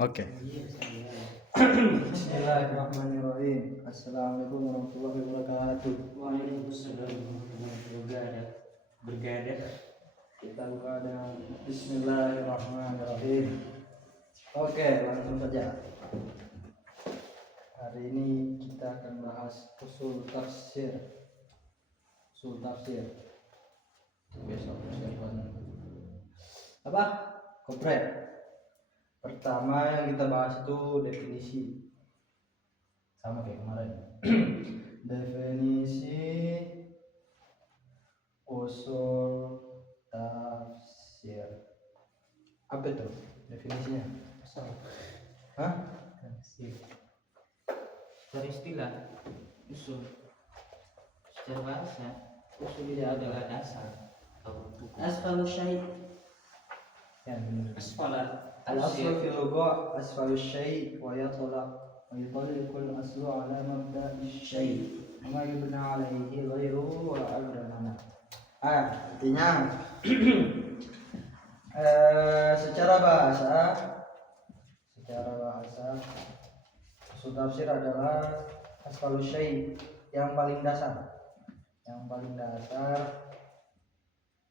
Oke. Bismillahirrahmanirrahim. Assalamualaikum warahmatullahi wabarakatuh. Waalaikumsalam warahmatullahi wabarakatuh. Kita buka dengan Bismillahirrahmanirrahim. Oke, langsung saja. Hari ini kita akan bahas usul tafsir. Usul tafsir. Besok persiapan apa? Kompret. Pertama yang kita bahas itu definisi. Sama kayak kemarin. Definisi usul tafsir. Apa itu definisinya? Hah? Tafsir. Secara istilah, usul. Secara bahasa, usul itu adalah dasar atau pokok. Asfalu syai' Ya, benar. Asfala. Al-aslu fil lugha asfalu syai' wa yatlaq wa yutalliqu al-aslu ala mabda'i syai' wa ma yubna alaihi ghairuhu wa al-mana. Artinya secara bahasa usul tafsir adalah asfalu syai' yang paling dasar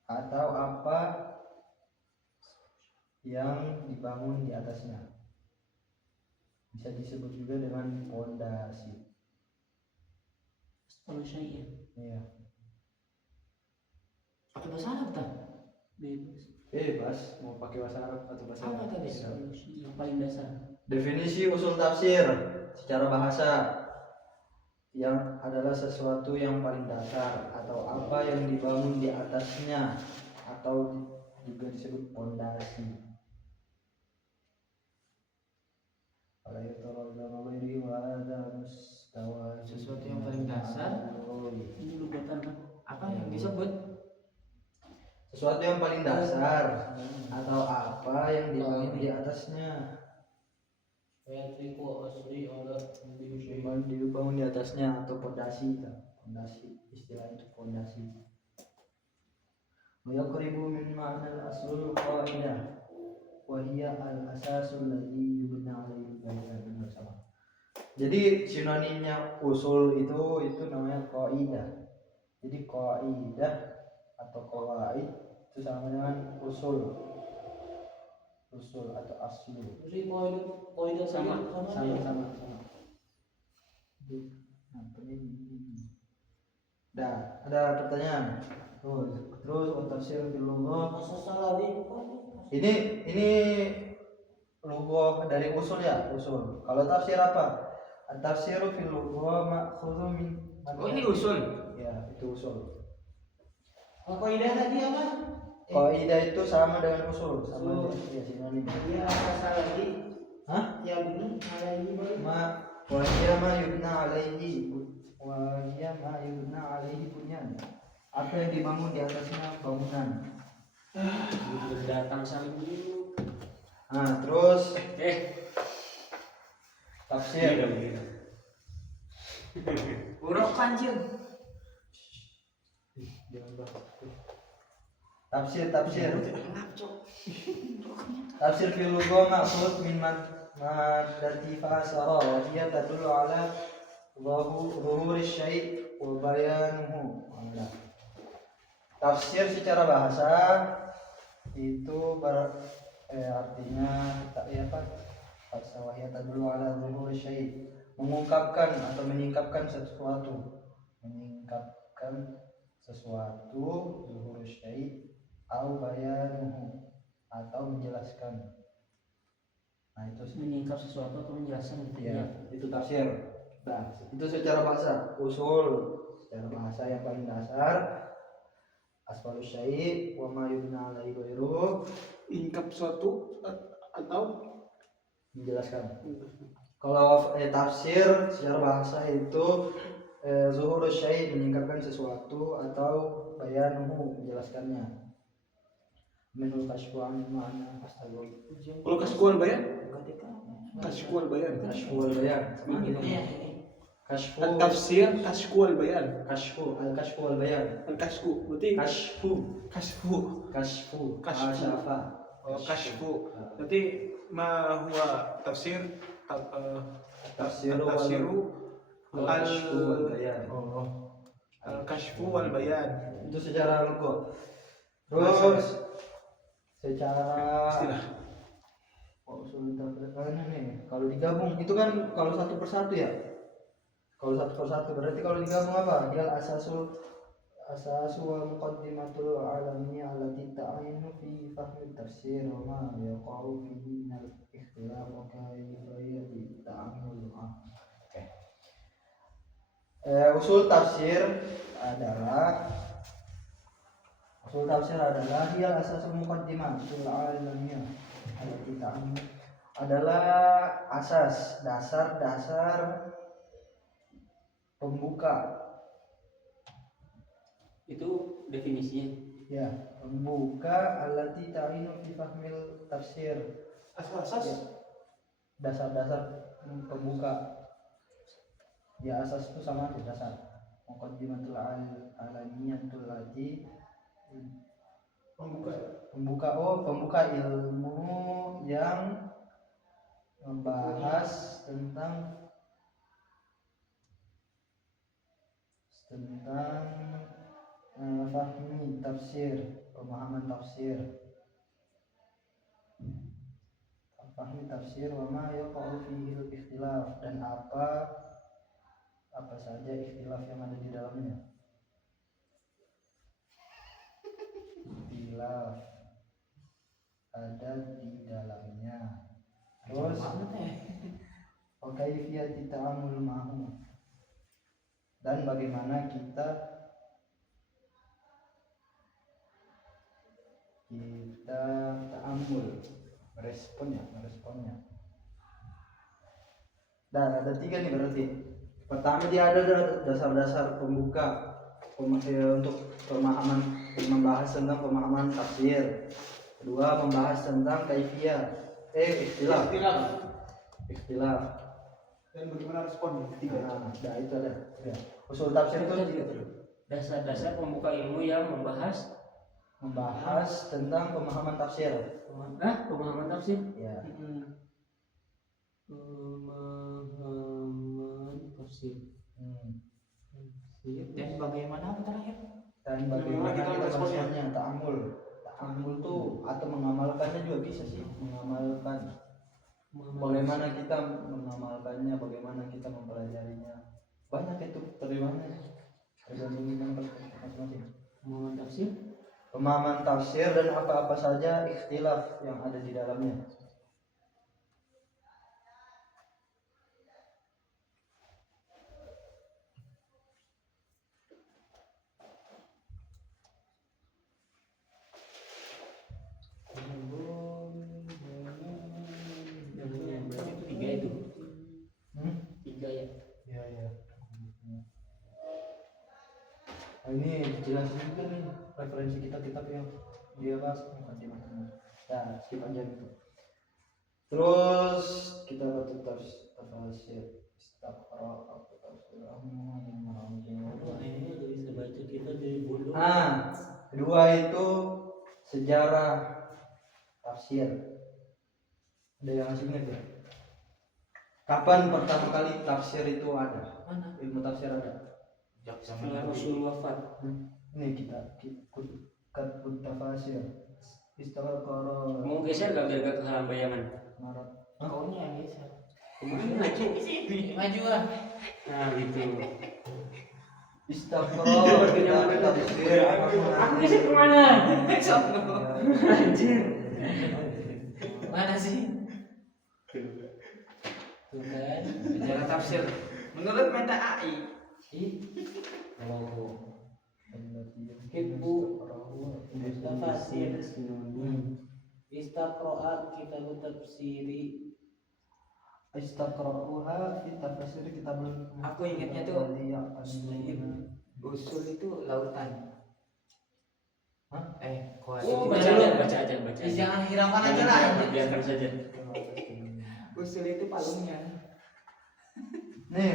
atau apa yang dibangun di atasnya. Bisa disebut juga dengan fondasi. Asfalu syai' Iya. Pakai bahasa Arab tak? Bebas mau pakai bahasa Arab atau bahasa Apa tadi? Asfalu syai' yang paling dasar. Definisi usul tafsir secara bahasa yang adalah sesuatu yang paling dasar atau apa yang dibangun di atasnya atau juga disebut fondasi. Sesuatu yang paling dasar. Ini lugatan kan? Apa yang disebut? Sesuatu yang paling dasar atau apa yang dibangun di atasnya. Dibangun di atasnya atau fondasi istilah itu fondasi. Yaqribu min ma'na al-aslul qa'idah wa hiya al-asasul ladzi yubna 'alaihi al-bayan sama. Jadi sinonimnya usul itu namanya qaidah. Jadi qaidah atau qawaid itu sama dengan usul atau aslu. Jadi poin sama. Dah, ada pertanyaan. Terus tafsir fil lughah. Ini lughah dari usul ya, usul. Kalau tafsir apa? At-tafsiru fil lughah ma'khudhu min. Oh, ini usul. Ya, itu usul. Kaidah tadi apa? Kaidah itu sama dengan usul, sama ya sinonim. Ya asal lagi. Hah? Ya benar. Wa hiya ma yubna alaihi bunyan. Apa yang dibangun di atasnya bangunan. Datang saling dulu. Nah, terus tafsir. Urok kanjil. Tafsir. Tafsir fil lughah ma'khudh min maddati fasara wa hiya tadullu ala zuhuri syai' wa bayanuhu. Tafsir secara bahasa itu artinya fasawahiyat tadullu ala zuhuri syai', mengungkapkan atau meningkapkan sesuatu zuhur syai' au bayanuhu atau menjelaskan. Nah, itu Menyingkap sesuatu atau menjelaskan gitu ya. itu tafsir. Nah, itu secara bahasa. Usul secara bahasa yang paling dasar asfalu syai' wa ma yubna alaihi ghairuhu, Ingkap suatu atau menjelaskan. Kalau tafsir secara bahasa itu zuhur syai' meningkatkan sesuatu atau bayanuhu menjelaskannya. Menurut kasfuan makna astagfirullah. kalau kaskual bayan? Kaskual bayan. Kasful bayan. Kasfu Tafsir kaskual bayan. kasfu al bayan. Kasku berarti Kasfu kasfu. kasyafa kashfu. Berarti ma huwa tafsir Tafsiru wal bayan. al-kashfu wal bayan. Itu secara lugah. Terus secara Istilah. usul tafsir nih. Kalau digabung itu kan kalau satu persatu ya. Kalau satu persatu berarti kalau digabung apa? Dia asasu wa muqaddimatul alamiyah allati ta'inu fi fahmi tafsir wa ma yaqa'u fihi min al-ikhtilaf wa kayfiyati ta'ammul. Oke. Usul tafsir adalah dia asasul muqaddimatul alamiyah allati ta'inu adalah asas dasar pembuka. Itu definisinya. Ya, pembuka allati ta'inu fi fahmil tafsir. Asas. Ya, dasar-dasar pembuka. Ya, asas itu sama aja dasar. Muqaddimatul alamiyatul lati pembuka ilmu yang membahas tentang fahmi tafsir, pemahaman tafsir. Fahmi tafsir wa ma yaqa'u fihi al-ikhtilaf dan apa saja ikhtilaf yang ada di dalamnya. Ikhtilaf ada di dalamnya. Terus wa kaifiyati ta'ammul ma'hu dan bagaimana kita ta'ammul meresponnya. Dan ada 3 nih berarti. Pertama dia ada dasar-dasar pembuka untuk membahas tentang pemahaman tafsir. Kedua membahas tentang kaifiyah ikhtilaf. Dan bagaimana respon ketiga? Nah, itu ada. Ya. Usul tafsir itu Dasar-dasar pembuka ilmu yang membahas tentang pemahaman tafsir. Pemahaman tafsir. Ya. Pemahaman tafsir. Dan bagaimana apa terakhir? Dan bagaimana kita meresponnya? Ta'ammul tuh atau mengamalkannya juga bisa sih. Mengamalkan. Bagaimana kita mengamalkannya, bagaimana kita mempelajarinya. Banyak itu terimanya. Tergantung masing-masing. Pemahaman tafsir dan apa-apa saja ikhtilaf yang ada di dalamnya. Ini dijelasin juga nih referensi kitab-kitab yang dia bahas mukadimahnya. Ya, skip aja gitu. Terus kita baca tafsir istaqra atau tafsir Ini jadi sebaca kita jadi bodoh. Kedua itu sejarah tafsir. Ada yang masih ingat ya? Kapan pertama kali tafsir itu ada? Mana? Ilmu tafsir ada? Setelah Rasul wafat. Ini kita katbut tafasir istaqra. Mau geser gak biar gak kehalang bayangan? Marat. Kaunya yang geser. Maju ke sini. Maju ah. Nah gitu. Istaqra kita tafsir. Aku geser kemana? Anjir. Mana sih? Tuh kan, sejarah tafsir. Menurut Meta AI, Kalau Hibbu Tafsir Istaqra'a kitab tafsiri. Istaqra'uha fi tafsir kitabul. Aku ingatnya tuh usul itu lautan. Baca aja. Jangan hiraukan aja lah. Biarkan saja. Usul itu palungnya. Nih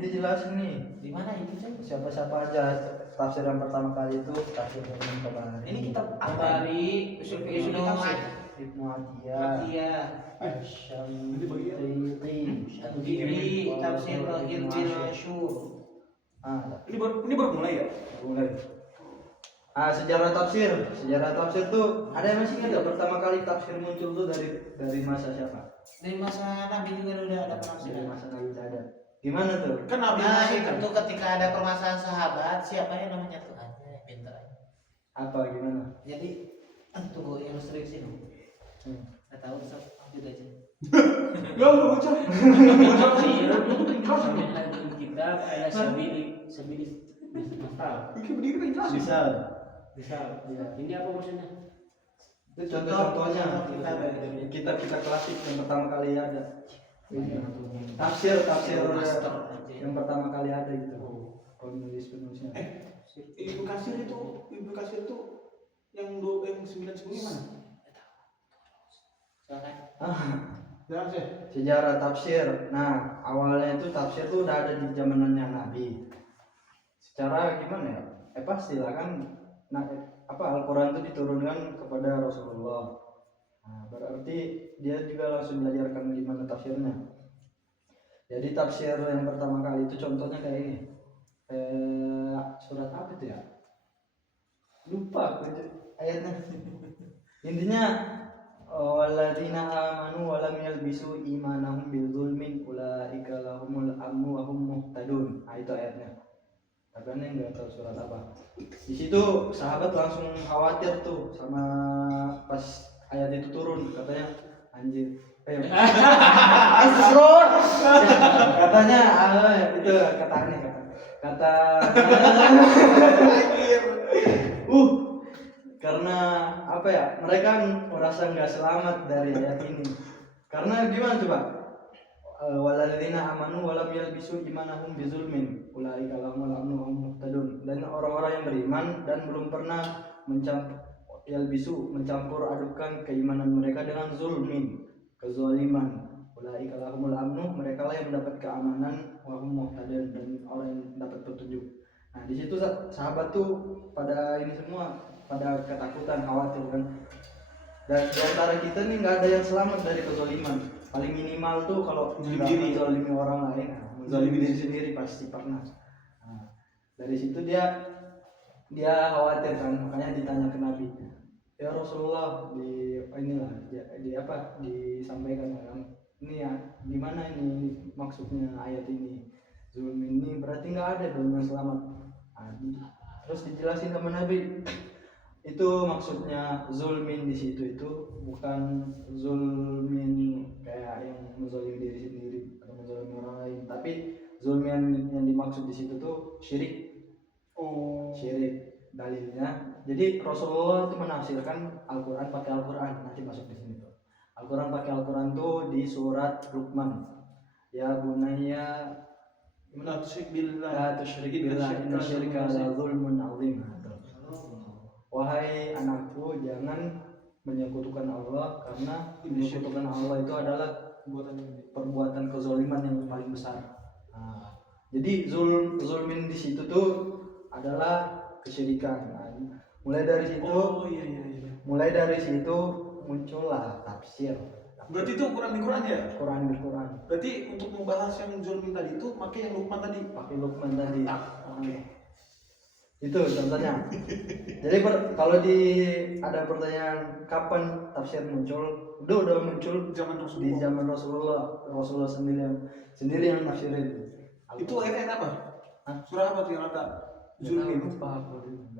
dijelasin nih. Di mana itu sih? Siapa aja tafsir yang pertama kali itu tafsir Ibnu Tabari. Ini kitab Tabari, usul tafsir. Ibnu Atiyah, Iya. Asy-Syamtiti, Tafsir Al-Ghir bil Masyhur. Ini baru mulai ya? Mulai. Sejarah tafsir tuh ada yang masih ingat nggak pertama kali tafsir muncul tuh dari masa siapa? Dari masa Nabi juga udah ada Dari penafsiran. masa Nabi udah ada. Gimana tuh? Kan Nabi Nah, masih itu tuh ketika ada permasalahan sahabat, siapa yang namanya Tuhannya, pintar aja. Apa gimana? Jadi, tunggu ilustrasi dulu. Nggak tahu, Sob. Lanjut aja. Ya udah baca. Sambil hadil kitab ala sabili misal. Bikin berdiri kan jelas. Misal. Ya. Ini apa maksudnya? Itu contoh-contohnya kita klasik yang pertama kali ada. Tafsir Master aja. yang pertama kali ada itu. Penulisnya. Ibnu Katsir itu yang 9 sebelumnya mana? Silakan. Jangan sih. Sejarah tafsir. Nah, awalnya itu tafsir tuh udah ada di zamannya Nabi. Secara gimana ya? Pastilah kan Al-Qur'an itu diturunkan kepada Rasulullah. Nah, berarti dia juga langsung belajarkan gimana tafsirnya. Jadi tafsir yang pertama kali itu contohnya kayak ini. Surat apa itu ya? Lupa aku ayatnya. Intinya walladzina amanu wa lam yalbisu imanahum bidzulmin ulaika lahumul amnu wa hum muhtadun. Nah, itu ayatnya. Tapi aneh nggak tahu surat apa. Di situ sahabat langsung khawatir tuh sama pas ayat itu turun, katanya anjir. Katanya itu kata karena apa ya, mereka merasa nggak selamat dari ayat ini. Karena gimana coba? Waladzina amanu walam yalbisu imanahum bizulmin ulaika lahumul amnu wa hum muhtadun. Dan orang-orang yang beriman dan belum pernah mencampur adukan keimanan mereka dengan zulmin, kezaliman. Ulaika lahumul amnu, mereka lah yang mendapat keamanan, wa hum muhtadun, dan orang yang dapat petunjuk. Nah, di situ sahabat tuh pada ini semua, pada ketakutan, khawatir kan. Dan di antara kita nih nggak ada yang selamat dari kezaliman. Paling minimal tuh kalau nggak menzalimi orang lain, menzalimi diri sendiri pasti pernah. Nah, dari situ dia khawatir kan, makanya ditanya ke Nabi, ya Rasulullah, disampaikan kan, ini ya gimana ini maksudnya ayat ini, zulm ini berarti nggak ada dong yang selamat. Nah, terus dijelasin sama Nabi, itu maksudnya zulmin di situ itu bukan zulmin kayak yang menzalimi diri sendiri atau menzalimi orang lain, tapi zulmin yang dimaksud di situ tuh syirik. Syirik dalilnya. Jadi Rasulullah itu menafsirkan Al-Qur'an pakai Al-Qur'an, nanti masuk di sini tuh. Al-Qur'an pakai Al-Qur'an tuh di surat Luqman. Ya bunayya la tusyrik billah inna syirka la zulmun 'adzim. Wahai anakku, jangan menyekutukan Allah, karena menyekutukan Allah itu adalah perbuatan kezaliman yang paling besar. Nah, jadi zulmin di situ tuh adalah kesyirikan. Nah, mulai dari situ muncullah tafsir. Berarti itu Quran ya? Quran. Berarti untuk membahas yang zulmin tadi itu pakai yang Luqman tadi. Oke. Itu contohnya. Jadi kalau ada pertanyaan kapan tafsir muncul, udah muncul di zaman Rasulullah sendiri yang nafsirin. Itu ayat apa? Surah apa tuh yang ada zulmin?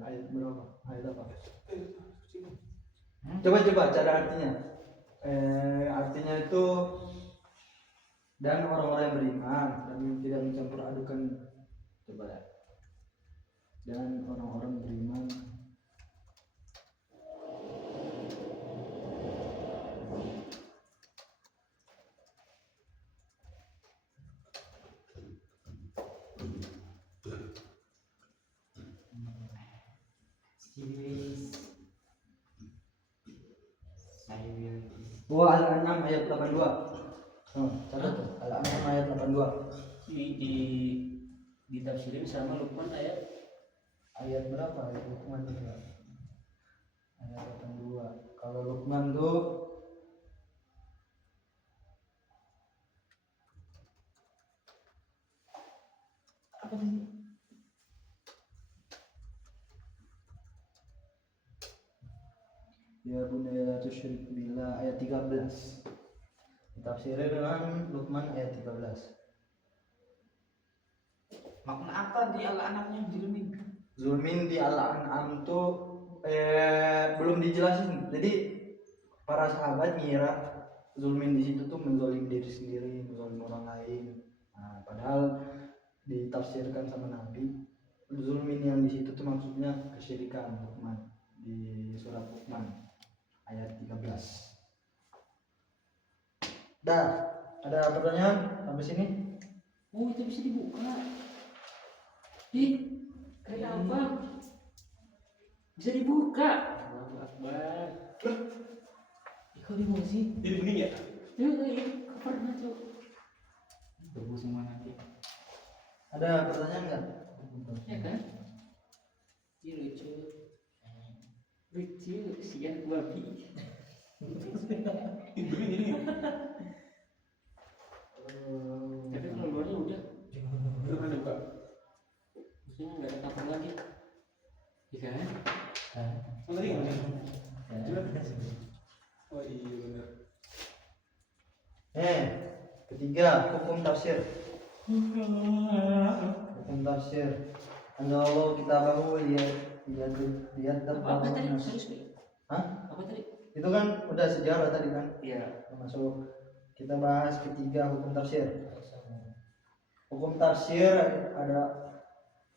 Ayat berapa? Ayat apa? Coba cara artinya. Artinya itu, dan orang-orang yang beriman dan tidak mencampur adukan, coba ya. Dan orang-orang beriman Al-An'am ayat 82. Catat tuh, Al-An'am ayat 82. Ditafsirin sama Luqman Ayat berapa? Ayat Luqman itu. Ayat 82. Kalau Luqman tuh Apa tadi? Ya bunaya la tusyrik billah ayat 13. Ditafsirkan dengan Luqman ayat 13. Makna apa di ala anaknya Zulmin? Zulmin di Al-An'am tuh belum dijelasin. Jadi para sahabat ngira zulmin di situ tuh menzolim diri sendiri, menzolim orang lain. Nah, padahal ditafsirkan sama Nabi, zulmin yang di situ tuh maksudnya kesyirikan. Luqman di surat Luqman ayat 13. Dah, ada pertanyaan sampai sini? Oh, itu bisa dibuka. Ih, keren apa? Bisa dibuka. Allahu Akbar. Kau di mana sih? Jadi bening ya? Yuk, covernya tuh. Tunggu semua nanti. Ada pertanyaan nggak? Ya kan? Iya lucu. Lucu, sian babi. Ini bening ini. Tapi kalau luarnya udah, Udah pernah dibuka? maksudnya nggak ada cover lagi. Iya kan? Oh tadi nggak ada? Ya. Oh iya benar. Ketiga, hukum tafsir. Hukum tafsir. Allah kita baru lihat Apa tadi? Serius nih? Hah? Apa tadi? Itu kan udah sejarah tadi kan. Iya. Masuk kita bahas ketiga hukum tafsir. Hukum tafsir ada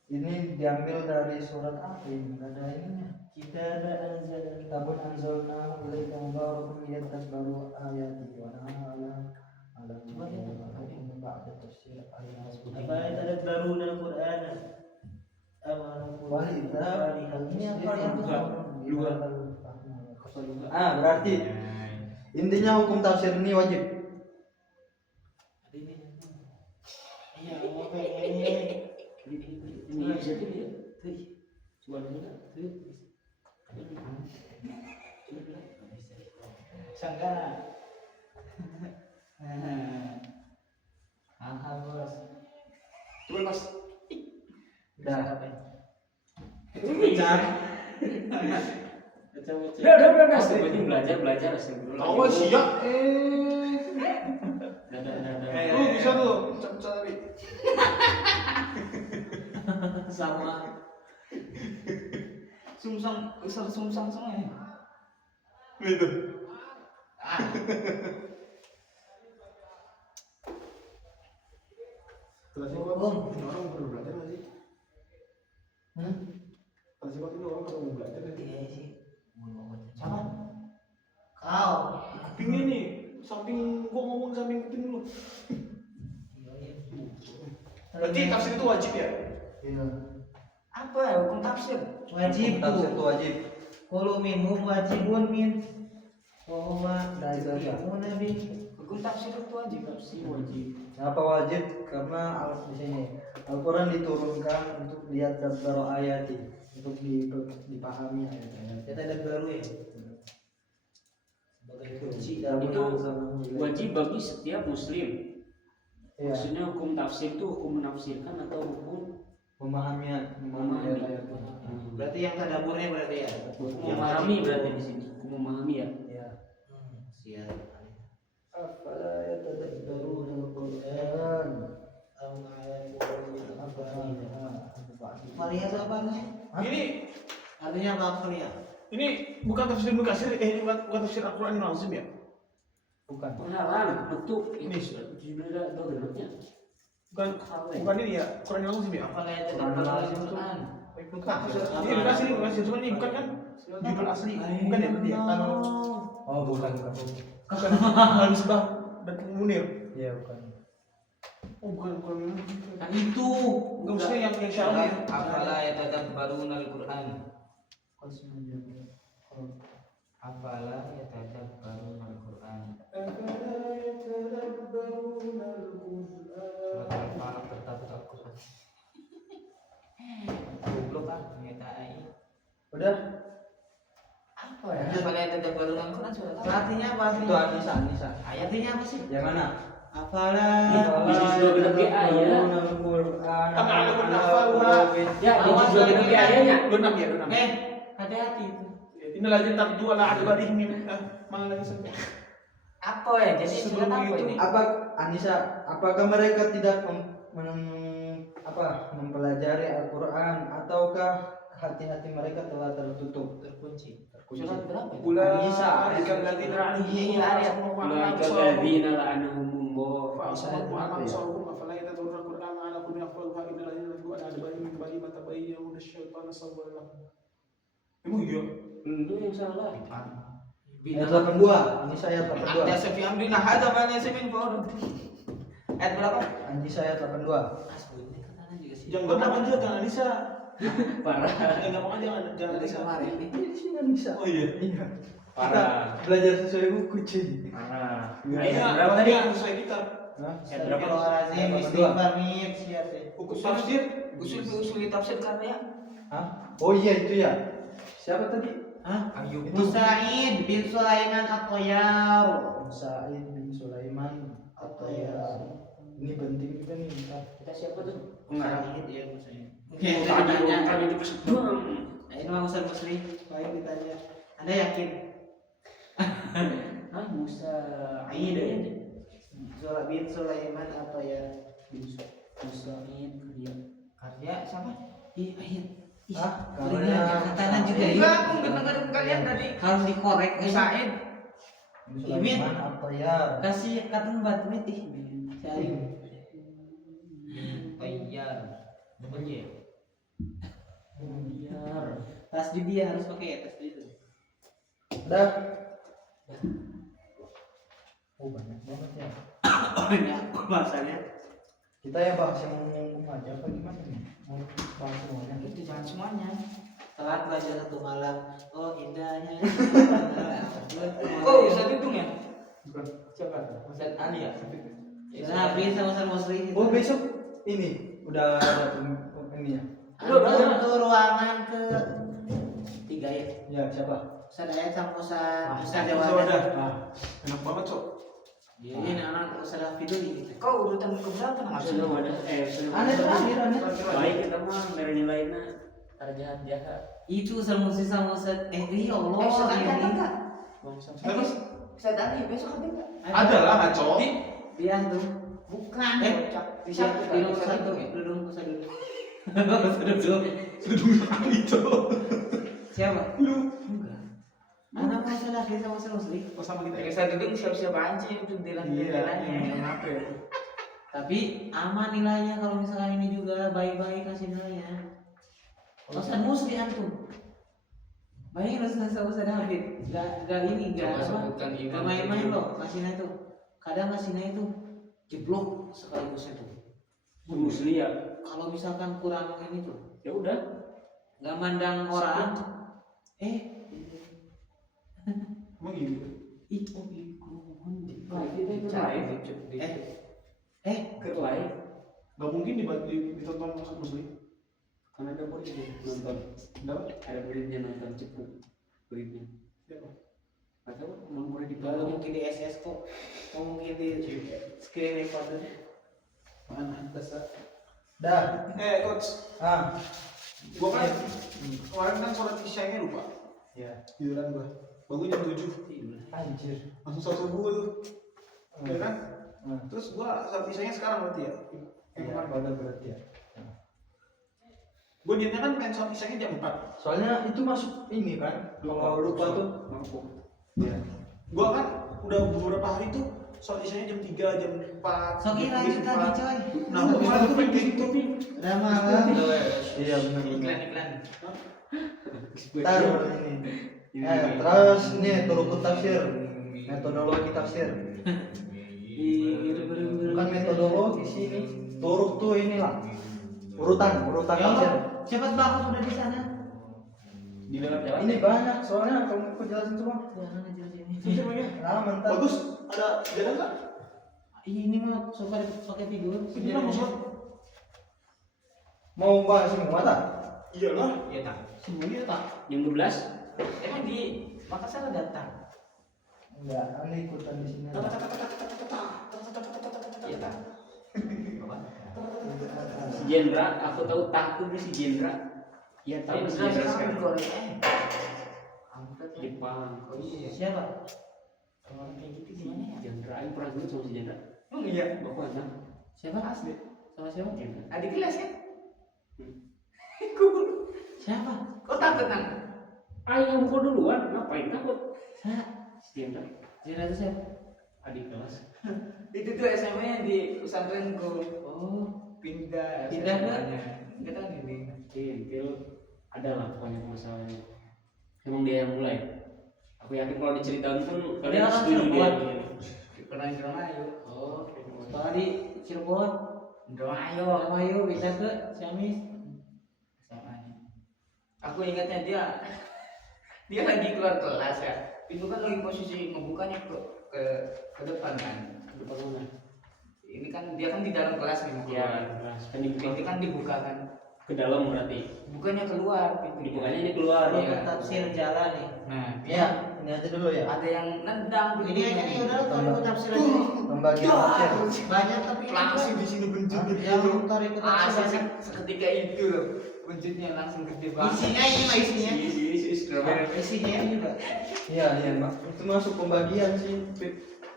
ini diambil dari surat apa ini? Ada ininya. Kitabun anzalnahu ilaika mubarakun liyadabbaru ayatihi wa na'lam Coba lihat. ba'da tafsir ayat. Apa yang ada baru dalam Quran? Wal idza ini apa yang Dua. berarti intinya hukum tafsir ini wajib. Ini. Iya, mau pengen Ini bisa tuh ya. Tuh. Coba dulu kan. Tuh. Sangka. Bos. Coba mas. Dah. Baca. Udah. Sebenarnya belajar astagfirullah. Tahu siap. Dadah. Oh bisa tuh. Bisa tadi. Sama sumsang besar sumsang semua ya. Itu. Kelas ini orang baru belajar nggak sih? Kelas ini orang baru belajar nggak sih? Iya sih. Sama. Kau. Kupingnya nih, samping gua ngomong samping kuping lu. Berarti tafsir itu wajib ya? Iya. Apa ya hukum tafsir? Wajib tafsir itu wajib. Kullu minhum wajibun min wa huwa Dari tadi. nabi. Hukum tafsir itu wajib. Tafsir wajib. Kenapa wajib? Karena di sini Al-Quran diturunkan untuk lihat beberapa ayat, untuk dipahami ayat-ayat. Kita ada baru ya. Sebagai kunci Itu wajib bagi setiap muslim. Iya. Maksudnya hukum tafsir itu hukum menafsirkan atau hukum Memahami ayat-ayat. Berarti yang tadaburnya berarti ya. Hukum memahami berarti di sini. Hukum memahami ya. Iya. Siap. Afala yatadabbaruna al-Qur'an. Varia itu apa nih? Ini Artinya apa varia? ini bukan tafsir Ibnu Katsir, ini bukan tafsir Al-Qur'an yang lazim ya? Bukan. Pengarang betul ini sudah downloadnya. Bukan ini ya, Quran yang lazim ya? Varia itu Quran. Ibnu Katsir. Ini Ibnu Katsir, Ibnu Katsir, cuma ini bukan kan judul asli, bukan ya berarti ya? Kalau Oh, bukan. bukan Al-Misbah dan Munir. Iya, bukan. Oh bukan. Kan itu. Enggak maksudnya yang syar'i. Afala yatadabbaruna al-Quran. Afala yatadabbaruna al-Quran. Surat Al-Falaq tertabut Al-Quran. Goblok ah, ternyata AI. Udah. Apa ya? Afala yatadabbaruna al-Quran surat apa? Artinya apa? Itu Anisa. Ayatnya apa sih? Yang mana? Apalah. Bisnis dua genep ge aya. Ya, bisnis dua genep ge aya nya. 26 ya, 26. Hati-hati itu. Ini lagi tak dua lah ada bari ini. Mana lagi sampai. Apa ya? Jadi surat Sebelum apa itu, ini? Anissa, apakah mereka tidak mempelajari Al-Quran ataukah hati-hati mereka telah tertutup? Terkunci. Terkunci. Surat berapa? Anissa, Ikan ladina Iya, ayat. Ulaika alladzina la'anahumullah. فأصابوا أعمال صاروا أفلا يتدبرون القرآن على قلوب أقفالها إن الذين يتبعون أدبارهم من بعد ما تبين لهم الشيطان سول لهم. Emang iya? Itu yang salah. Ayat 82. Anissa ayat 82. Ada Safi Amrina hada mana Samin Ford. Ayat berapa? Anissa ayat 82. Asbun katanya juga sih. Jangan gampang aja, jangan Anissa. Parah. Jangan gampang aja, jangan Dari Anissa. kemarin ini. Ini di sini Anissa. Oh iya. Iya. Parah. Kita belajar sesuai buku cuy. Parah. Iya, Ayat berapa tadi? sesuai kita. Hah? Ayat berapa? Astagfirullahaladzim, istighfar mit, siap deh. Hukum tafsir. Usul tafsir karya. Hah? Oh iya itu ya. Siapa tadi? Hah? Ayub. Musaid bin Sulaiman At-Tayyar. Sa'id bin Sulaiman atau ya. Ini penting juga nih. Kita siapa tuh? Musaid ya Musaid. Oke, tanya kami itu kesedang. Ini mah Ustaz Muslim, baik ditanya. Anda yakin? Ah, Musa. Aid ya. Bin Sulaiman atau ya Musa ini karya siapa? Ih, Aid. Ah, Karya katanya juga ya. Enggak, kalian tadi harus dikorek Musaid. Sulaiman atau ya. Kasih kata batu nih. Cari. Tayyar. Betul ya? biar. Tas di dia harus pakai tas itu. Dah. Oh banyak banget ya. Banyak bahasanya. Kita ya bahas yang umum aja apa gimana nih? Mau bahas semuanya? Itu jangan semuanya. Telat belajar satu malam. Oh indahnya. Oh Ustaz itu ya? Bukan. Siapa? Ustaz Ali ya? Ustaz Hafiz sama Ustaz Musri. Oh besok ini udah ada ini ya. Ke ruangan ke 3 ya. Ya siapa? Ustaz Ayat sama Ustaz Ustaz Jawadan. Jawadan. Enak banget, Cok. Ini anak Ustaz Hafiz ini. Kau urutan keberapa Sudah ada Aneh terakhir aneh. Baik kita mah dari nilainya jahat. Itu Ustaz Musri sama Ustaz iya Allah. Ustaz Ali ada ini. enggak? Terus Ustaz Ali besok ada enggak? ada lah, ngaco. Dia tuh. Bukan. Siapa? Di nomor 1 ya? Duduk Ustaz duduk. Sedung Ali, Cok. Siapa? Lu Enggak. Anak Ustaz Hafiz sama Ustaz Musri. pas sama kita. Yang saya duduk siap-siap aja itu nilainya. Kenapa ya? Tapi aman nilainya kalau misalkan ini juga baik-baik kasih nilainya. Ustaz Musri antum. Bayangin Ustaz Hafiz. Gak ini gak apa? Gak main-main loh kasihnya itu. Kadang kasihnya itu jeblok sekaligus itu. Musli ya. Kalau misalkan kurang ini tuh, Ya udah. gak mandang orang. Emang gitu. Itu Kita live. Ke live. Gak mungkin ditonton Ustaz Muslim. Karena ada muridnya nonton. Kenapa? Ada muridnya nonton cepet. Muridnya. Siapa? Atau mau murid di Kalau bawah. mungkin di SS kok, kalau mungkin di screen recorder. Mana? Dasar. Dah. Coach. Ah. Gua kan kemarin kan sholat isyanya lupa. Ya. Tiduran gua. Bangun jam 7. Anjir. Langsung sholat subuh tuh. Ya kan? Hmm. Terus gua sholat isyanya sekarang berarti ya? Yang Ya, kemarin. pada berarti ya. Gua niatnya kan main sholat isyanya jam 4. Soalnya itu masuk ini kan. Kalau lupa tuh. Mampu. Ya. Gua kan udah beberapa hari tuh sholat isyanya jam 3, jam 4. Sok kira jam tadi 4. coy. Nah, gua kemarin tuh main kayak gitu. Udah malam. Iya benar. Iklan. Ntar ini. Terus nih turukut tafsir. Metodologi tafsir. Bukan metodologi sih ini. Turuk tuh inilah. Urutan Ya tafsir. Allah, cepat banget udah di sana. Di dalam jalan. Ini banyak soalnya kalau aku jelasin semua. Jangan ngejelasin ini. Terus emangnya? Nah, mantap. Bagus. Ada jalan nggak? Ini mah sofa pakai tidur. Ini lah mau sholat. Mau bahas semua tak? Iyalah. Iya tak. Semuanya tak. Jam 12. Emang di Makassar datang. Enggak, aneh ikutan di sini. Jendra, aku tahu takut si Jendra. Ya tahu si Jendra sekarang. Jepang. Oh iya. Siapa? Kalau orang kayak gitu gimana ya? Jendra, aku pernah dulu sama si Jendra. Oh iya. Bapak anak. Siapa? Asli. Sama siapa? Jendra. Adik kelas kan? Siapa? Kok takut nang? Yang buku duluan, ngapain takut? Saya. Si Jendra, Jira itu siapa? adik kelas. Itu tuh SMA-nya di pesantrenku. Oh. Pindah Pindah ke? SMA-nya. Enggak tahu nih. Intil ada lah pokoknya masalahnya. Emang dia yang mulai. Aku yakin kalau diceritain pun Dia kalian orang setuju dia. Cirebon. Pernah di Indramayu. Oh. Sekolah di Cirebon. Indramayu. Sama Ayu pindah ke Ciamis. SMA-nya. Aku ingatnya dia lagi keluar kelas ya. Itu kan lagi posisi ngebukanya ke depan kan. Depan mana? Ini kan dia kan di dalam kelas nih mau Ya, keluar. kelas kan dibuka Pintu kan dibuka kan. ke dalam berarti. Bukannya keluar pintu. Dibukanya ini keluar. Kalau Iya. tafsir jalan nih. Nah, Ya, ini aja dulu ya. ada yang nendang Ini aja nih udah kalau tafsir aja nih. Pembagian tafsir. Banyak tapi langsung di sini buncitnya yang tarik ke tafsir. asli seketika itu loh. Buncitnya langsung gede banget. Isinya ini mah isinya. Isinya ini juga. Iya, iya, Mak. Itu masuk pembagian sih.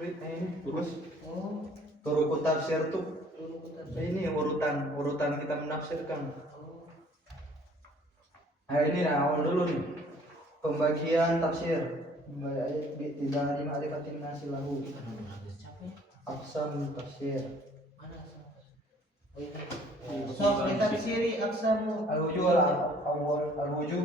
Ini terus Oh. turut tafsir tuh ini urutan kita menafsirkan. Nah ini awal dulu nih pembagian tafsir. Tidak ada ma'rifatin nasi lahu. Aqsam tafsir. Mana? Oh ini. So, kita tafsiri aqsamu Al-wujuh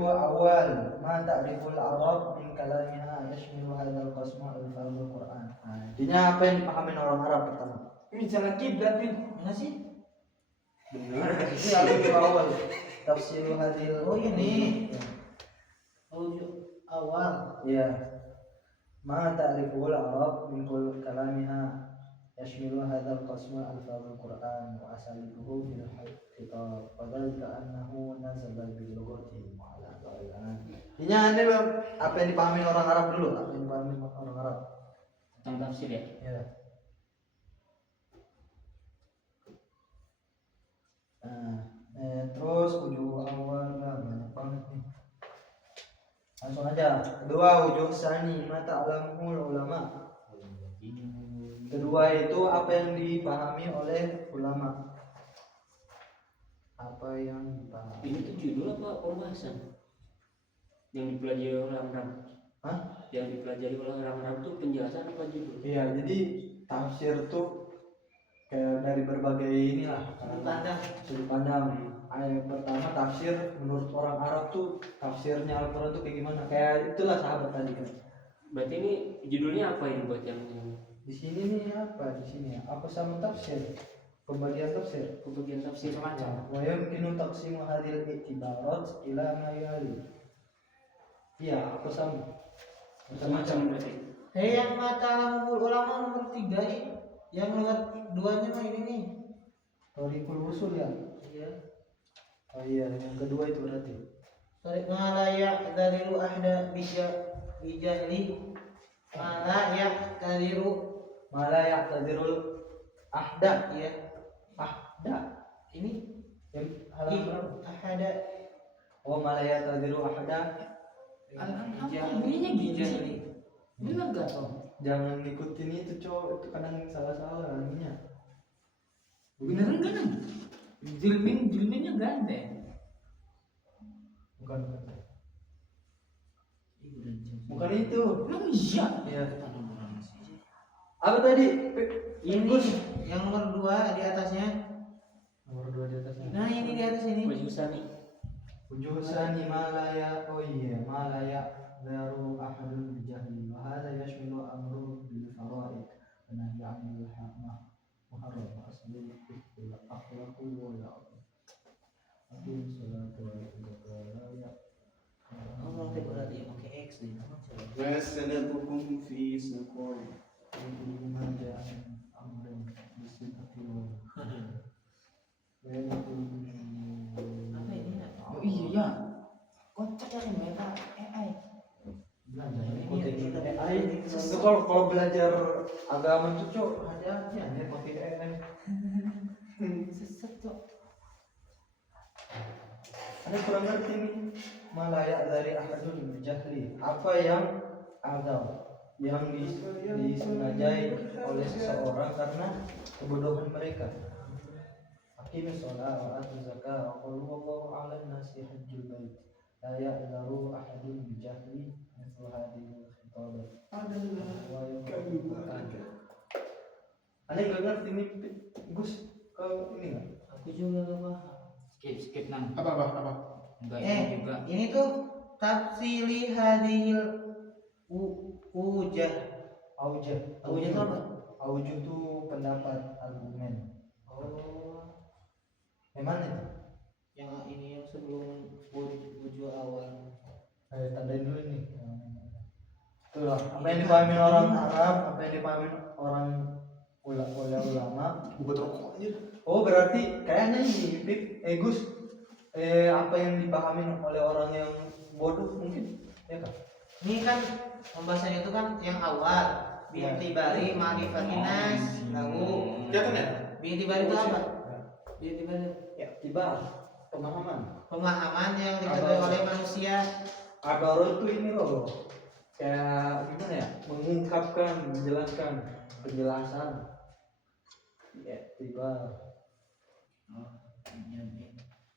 awal ma ta'riful Arab min kalamiha yashmilu hadzal qasmu al-fardhu Qur'an. Nah, intinya apa yang dipahami orang Arab pertama? Ini jalan kiblat nih. mana sih? Benar. Ini al-wujuh awal tafsiru hadil. Oh ini. Oh awal. Ya. Ma ta'riful Arab min kalamiha yashmilu hadzal qasmu al-fardhu Qur'an wa asalibuhu fil khitab. Fadzalika annahu nazala bil lughati wa ala al-an. Intinya ini apa yang dipahami orang Arab dulu, apa yang dipahami orang Arab. Tentang tafsir ya. Ya. Nah, terus wujuh awal banyak banget nih. Langsung aja. Kedua wujuh sani mata alamul ulama. Kedua itu apa yang dipahami oleh ulama. Apa yang dipahami? Ini tuh judul apa pembahasan? Yang dipelajari oleh orang Arab. Hah? Yang dipelajari oleh orang Arab tuh penjelasan apa judul? Iya, jadi tafsir tuh kayak dari berbagai inilah sudut pandang. Ayat pertama tafsir menurut orang Arab tuh tafsirnya Al-Quran tuh kayak gimana? Kayak itulah sahabat tadi kan. Berarti ini judulnya apa ini buat yang Di sini nih apa? Di sini apa sama tafsir? Pembagian tafsir. pembagian tafsir Macam-macam. Wa yumkinu taqsimu hadhil i'tibarat ila ma yali. Iya, apa sama? macam-macam berarti. Yang mata alamul ulama nomor 3 ini. Yang nomor 2-nya mah ini nih. Tariqul usul ya. Iya. Oh iya, yang kedua itu berarti. Tarik malaya dalilu ahda bijali malaya dalilu Mala ya'tadirul ahda. ya Ahda. ini Yang halaman berapa? ahada Oh, mala ya'tadiru ahda. Bunyinya gini sih. Bener gak toh? Jangan ngikutin itu cowok, itu kadang salah-salah ininya. Beneran kan? Julminnya ganteng. Bukan. Bukan itu. Emang iya? Iya. Apa tadi? ini yang nomor 2 di atasnya. Nomor 2 di atasnya. Nah ini di atas ini. Wajib sani. Wujuhsani malaya. Oh iya, malaya daru ahadun bijahli. Wa hadha yashmilu amru bil faraid. Wa nahyi 'anil muharram wa aslul fiqh akhlaqu wa ya'qul. Akhir salatu wa zakata. Oh mau berarti pakai X nih. وسلككم في سقر Apa ini ya? Oh iya ya. Kocak ya mereka AI. Itu kalau belajar agama itu cok hati-hati ya pakai AI. Sesat cok. Ada kurang ngerti nih. Malaya dari ahadun jahli. Apa yang ada yang disengajai oleh seseorang karena kebodohan mereka. Aqimis shalah wa atuz zakah wa qul huwallahu 'alan nasi hajjul bait. La ya'laru ahadun bi jahli mithlu hadhihi al-khitabat. Aneh gak ngerti nih Gus kalau ini nggak? Aku juga gak paham. Skip nang. Apa? Enggak ini juga. Ini tuh tafsili hadhil ujah. Aujah. Aujah itu apa? Aujah itu pendapat argumen. Oh, Yang mana itu? yang ini yang sebelum ujah awal. Tandain dulu nih. Tuh lah, apa yang dipahami orang Arab, apa yang dipahami orang ulama. Buat rokok aja. Oh berarti kayaknya ini Pip, Gus, apa yang dipahami oleh orang yang bodoh mungkin, ya kan? Ini kan pembahasannya itu kan yang awal. Bi'tibari ma'rifatinas lahu. Kelihatan ya? Bi'tibari itu apa? Bi'tibari Ya tiba pemahaman. pemahaman yang diketahui oleh manusia. Abarot tuh ini loh, kayak gimana ya? Mengungkapkan, menjelaskan, penjelasan. Ya tiba.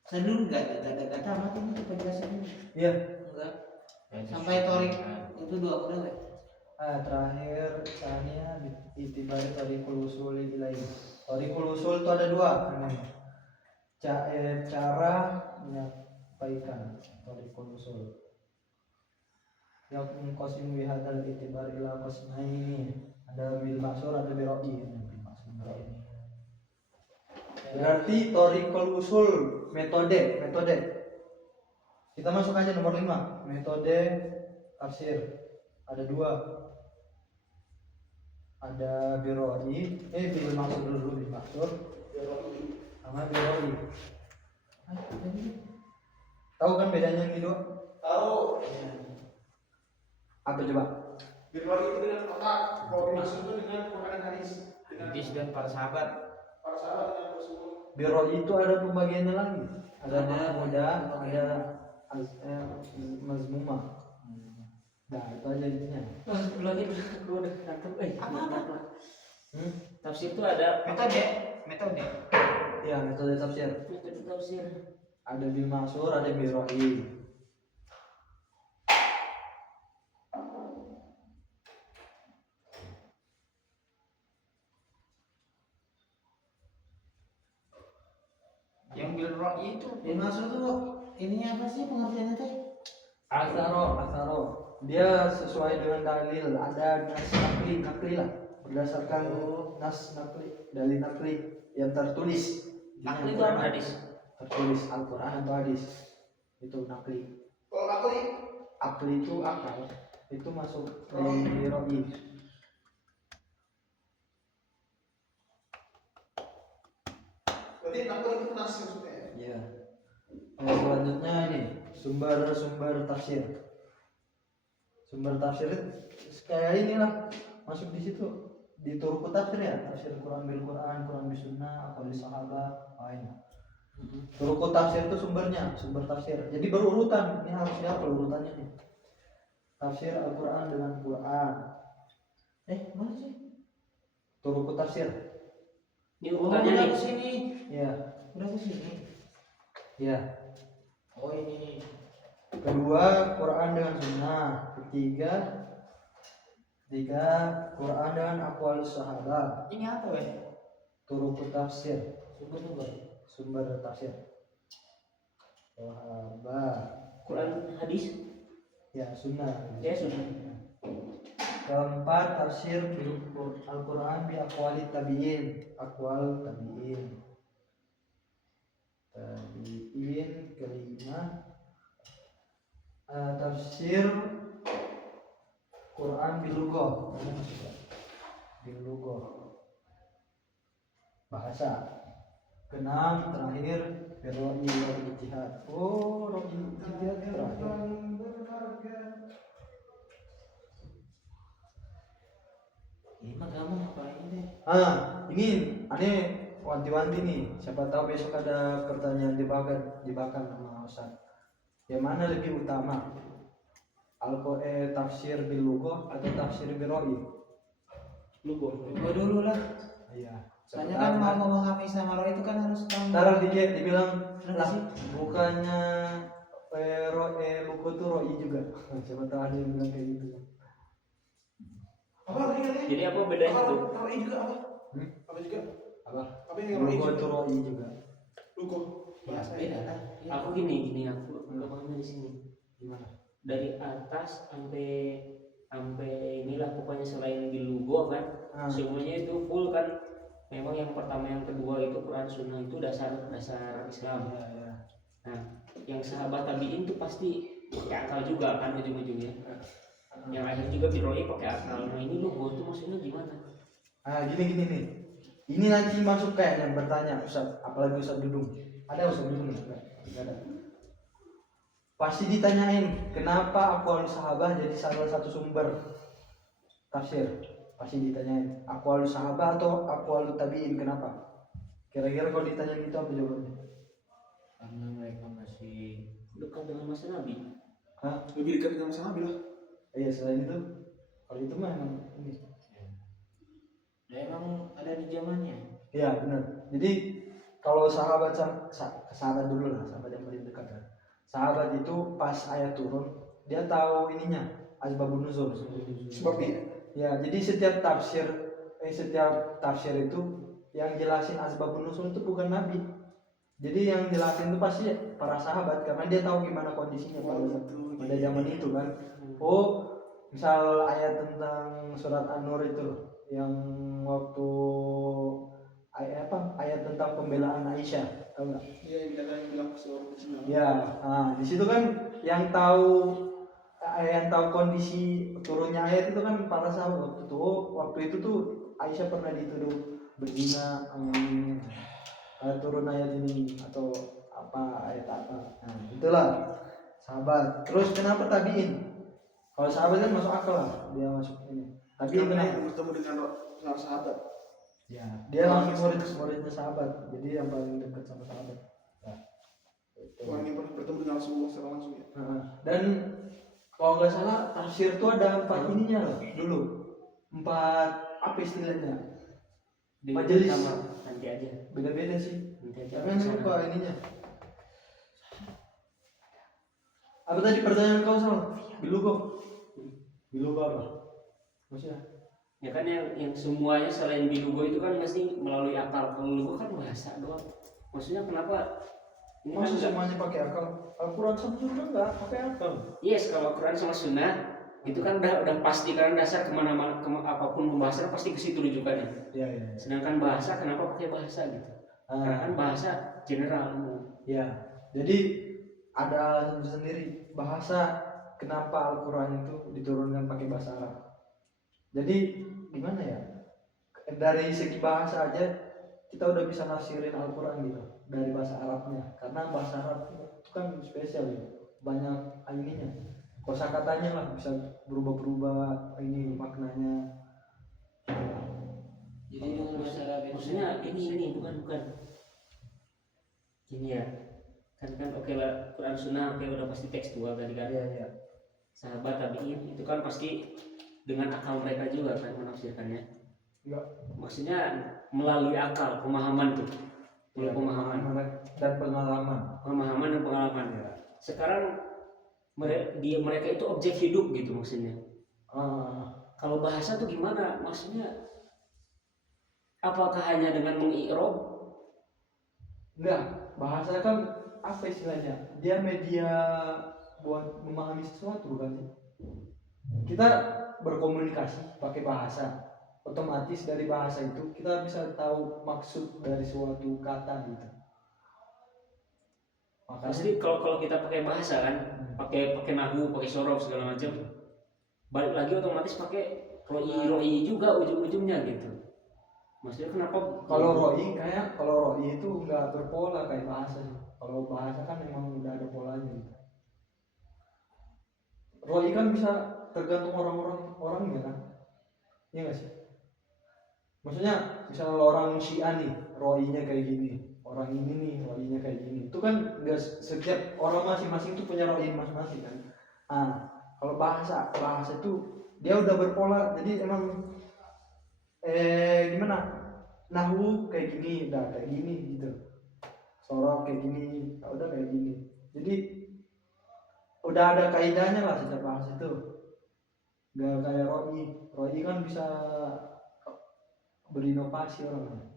Saya dulu nggak ada tamat ini penjelasannya. Iya. Enggak. Sampai torik itu 2 udah nggak? Terakhir tanya itibari tarikul usul ilaih. Tarikul usul itu ada 2 namanya. Cara menyampaikan tarikul usul. Yang mengkosim wihadal itibar ila qismaini. Ada bil maksur, ada bil ra'i. Berarti tarikul usul metode. Kita masuk aja nomor 5. Metode tafsir. Ada 2. Ada biroi, bil maksud dulu, bil maksud sama biroi. Tahu kan bedanya yang itu? Tahu. Apa coba? Biroi itu dengan otak, kalau dimaksud itu dengan Quran dan hadis. Hadis dan para sahabat. Para sahabat dengan Rasulullah. Biroi itu ada pembagiannya lagi. Ada muda, ada mazmumah. Nah itu aja intinya. Lagi gue udah nangkep. Apa? Tafsir itu ada Metode. Ya metode tafsir. metode tafsir. Ada bil maksur, ada biroi. Yang bil ra'i itu Dimaksud tuh ininya apa sih pengertiannya teh? Asaro. Dia sesuai dengan dalil. Ada nas nakli lah. Berdasarkan nas nakli, dalil nakli yang tertulis. Nakli itu apa hadis? Tertulis Al-Quran atau hadis. Itu nakli. Kalau akli, Akli itu akal. Itu masuk di ro'i. berarti akli itu nas maksudnya. Ya. Selanjutnya ini sumber tafsir. Sumber tafsir kayak inilah masuk di situ di turku tafsir ya, tafsir Quran bil Quran, Quran bis sunnah, aqwali sahabat, ini. Turku tafsir itu sumbernya, sumber tafsir. Jadi berurutan, ini harus dihafal urutannya nih. Tafsir Al-Quran dengan Quran. Mana sih? Turku tafsir. Ini Oh, urutannya udah nih. ke sini. Ya, Udah ke sini. ya. Oh, ini. Kedua Quran dengan sunnah. Ketiga Quran dengan aqwali sahabat. ini apa weh? Turku tafsir, Sumber. sumber tafsir. Sahabat. Quran hadis. Ya, sunnah. Ya sudah. Keempat tafsir Al-Quran bi aqwali tabi'in. Aqwal tabi'in. Kelima tafsir Quran bil lughah. Bil lughah. Bahasa. Keenam terakhir bil ra'i wal ijtihad. Oh, ra'i ijtihad terakhir. Ini mah gampang apa ini deh. Ini aneh wanti-wanti nih. Siapa tahu besok ada pertanyaan jebakan sama Ustaz. yang mana lebih utama? Tafsir bil lughah atau tafsir bil ra'yi? Lugo. Gua dulu lah. Iya. Soalnya kan mau memahami sama roh itu kan harus tahu. Taruh dibilang Kenapa lah, sih? bukannya lughah tuh ra'yi juga. Siapa tahu ada yang bilang kayak gitu. Apa lagi kan? Jadi apa bedanya Apa tuh? ROI juga apa? Hmm? Apa juga? Apa? Apa yang ROI Lughah juga? tuh ra'yi juga. Lugo. Ya, Bahasa beda lah. Iya. Aku gini aku nggak pahamnya di sini. Gimana? Dari atas sampai inilah pokoknya selain di lugo kan, Ah. semuanya itu full kan. Memang yang pertama yang kedua itu Quran Sunnah itu dasar Islam. Iya, iya. Nah, yang sahabat tabiin tuh pasti pakai akal juga kan ujung-ujungnya. Yang akhir juga biroi pakai akal. Nah ini lugo tuh maksudnya gimana? Gini nih. Ini nanti masuk kayak yang bertanya Ustaz, apalagi Ustaz Dudung. Ada Ustaz Dudung enggak? Enggak ada. Pasti ditanyain, kenapa aqwalus sahabah jadi salah satu sumber tafsir? Pasti ditanyain, aqwalus sahabah atau aqwalut tabiin, kenapa? Kira-kira kalau ditanyain itu apa jawabannya? Karena mereka masih Dekat dengan masa Nabi. Hah? Lebih dekat dengan sama bilang. Iya, selain itu, kalau itu mah emang ini. ya emang ada di zamannya. Iya, benar. Jadi kalau sahabat dulu lah, sahabat yang paling dekat kan. Sahabat itu pas ayat turun, dia tahu ininya, asbabun nuzul. Sebabnya. Ya, jadi setiap tafsir itu yang jelasin asbabun nuzul itu bukan nabi. Jadi yang jelasin itu pasti para sahabat karena dia tahu gimana kondisinya pada zaman itu kan. Oh, misal ayat tentang surat An-Nur itu yang waktu ayat tentang pembelaan Aisyah, tahu nggak? Iya, yang bilang seorang Cina. Ya, di situ kan yang tahu kondisi turunnya ayat itu kan para sahabat waktu itu. Waktu itu tuh Aisyah pernah dituduh berzina, turun ayat ini atau apa ayat apa. Nah, itulah sahabat. Terus kenapa tabiin? Kalau sahabat kan masuk akal lah, dia masuk ini. Tabiin Karena kenapa? yang bertemu dengan sahabat. Ya, dia langsung muridnya sahabat. Jadi yang paling dekat sama sahabat. Nah, itu. Orang yang pernah bertemu dengan Rasulullah secara langsung ya. Dan kalau nggak salah tafsir itu ada 4 ininya loh dulu. 4 apa istilahnya? Majelis. Sama nanti aja. Beda-beda sih. Nanti aja. Jangan lupa ininya. Apa tadi pertanyaan kau Sal? Bilugo apa? Maksudnya? Ya kan yang semuanya selain bilugo itu kan mesti melalui akal. Kalau lugo kan bahasa doang. Maksudnya kenapa? Ini Masa kan semuanya pakai akal? Al-Quran sama Sunnah nggak pakai akal. yes, kalau Quran sama Sunnah itu kan udah pasti karena dasar kemana-mana apapun pembahasan pasti ke situ rujukannya. Iya. Sedangkan bahasa kenapa pakai bahasa gitu? Karena kan bahasa general. Ya, jadi ada alasan sendiri bahasa kenapa Al-Quran itu diturunkan pakai bahasa Arab. Jadi gimana ya? Dari segi bahasa aja kita udah bisa nafsirin Al-Quran gitu dari bahasa Arabnya. Karena bahasa Arab itu kan spesial ya, banyak ininya. Kosakatanya lah bisa berubah-berubah ini maknanya. Jadi dengan bahasa Arab itu Maksudnya ini bukan ini ya kan oke lah Quran Sunnah oke udah pasti tekstual tadi kan. Iya. Sahabat tabiin itu kan pasti dengan akal mereka juga kan menafsirkannya. Enggak. Maksudnya melalui akal pemahaman tuh. Ya, Pemahaman dan pengalaman. dan pengalaman. Ya. Sekarang mereka itu objek hidup gitu maksudnya. Kalau bahasa tuh gimana? Maksudnya apakah hanya dengan mengi'rab? Enggak, bahasa kan apa istilahnya? Dia media buat memahami sesuatu bukan sih? Kita berkomunikasi pakai bahasa. Otomatis dari bahasa itu kita bisa tahu maksud dari suatu kata gitu. Makanya Pasti kalau kita pakai bahasa kan, pakai nahwu, pakai sorof segala macam. Balik lagi otomatis pakai roi juga ujung-ujungnya gitu. Maksudnya kenapa? kalau roi itu enggak berpola kayak bahasa sih. Kalau bahasa kan memang udah ada polanya gitu. Roi kan bisa tergantung orangnya kan. Iya nggak sih? Maksudnya misal orang Syiah nih, roinya kayak gini. orang ini nih roinya kayak gini. Itu kan nggak setiap orang masing-masing tuh punya roi masing-masing kan. Kalau bahasa itu dia udah berpola, jadi emang gimana, nahwu kayak gini udah kayak gini gitu, sorok kayak gini udah kayak gini, jadi udah ada kaidahnya lah setiap bahasa itu, nggak kayak roi kan bisa berinovasi orang,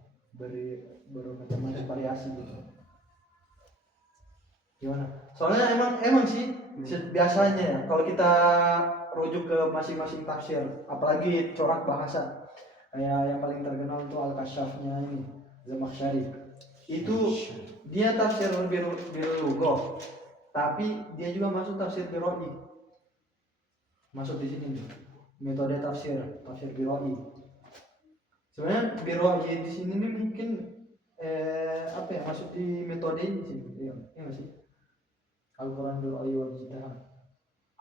bermacam-macam variasi gitu. Gimana? Soalnya emang sih biasanya ya kalau kita rujuk ke masing-masing tafsir, apalagi corak bahasa kayak yang paling terkenal itu Al-Kasyafnya ini Zamakhsyari, itu dia tafsir bil lughah, tapi dia juga masuk tafsir biroi, masuk di sini nih metode tafsir biroi. Sebenarnya biroi di sini nih mungkin apa ya, masuk di metode ini sih, iya nggak sih? Al-Quran biroi wal ijtihad,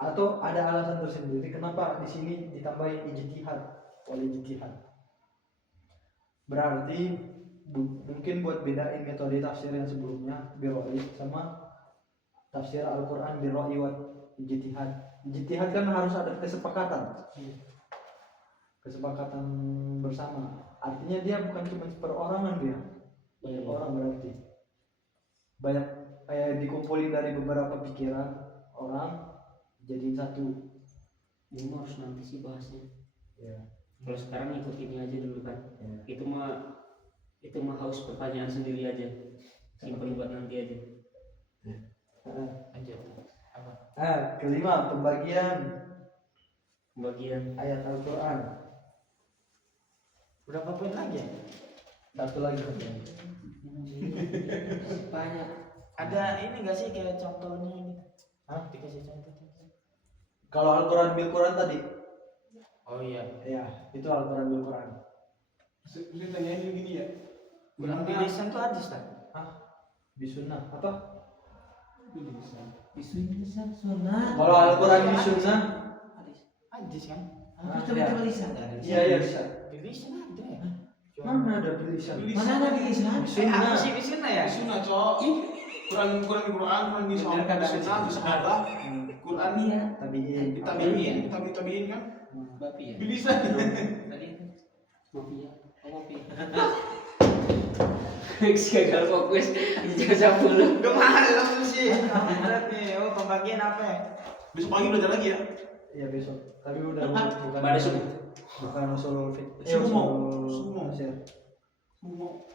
atau ada alasan tersendiri kenapa di sini ditambahin ijtihad wal ijtihad? Berarti mungkin buat bedain metode tafsir yang sebelumnya biroi sama tafsir Al-Quran biroi wal ijtihad. Ijtihad kan harus ada kesepakatan bersama, artinya dia bukan cuma perorangan, dia banyak orang, berarti banyak dikumpulin dari beberapa pikiran orang jadi satu. Ini harus nanti sih bahasnya. Ya. Kalau sekarang ikut ini aja dulu kan. Ya. Itu mah harus pertanyaan sendiri aja. Simpen buat nanti aja. Lanjut. Apa? Kelima, pembagian ayat Al-Quran. Berapa poin lagi ya? Satu lagi. Banyak. Ada ini nggak sih kayak contohnya gitu? Hah? Dikasih contoh. Kalau Al-Quran bil Quran tadi, Oh iya. ya itu Al-Quran bil Quran. Saya tanyain gini ya. Quran bilisan tuh hadis kan? Bisunnah apa? Bisunnah sunnah. Kalau Al-Quran bisunnah, Hadis kan? Apa coba lisan kan? iya bisa. Bilisan ada ya? Mana ada bilisan? Mana ada lisan? Apa sih bilisan ya? Sunnah cok. Quran di sahabat, di sunnah, di sahabat. Quran Iya. tabiin kan? Bapi ya. Bilisan. Tadi Mafia. kopi. Gagal fokus. Jangan dulu. Gak malu sih. Berat nih. Oh pembagian apa ya? Besok pagi belajar lagi ya. Iya besok. Tapi udah bukan Pada subuh. bukan usul Sumo. tafsir. Sumo.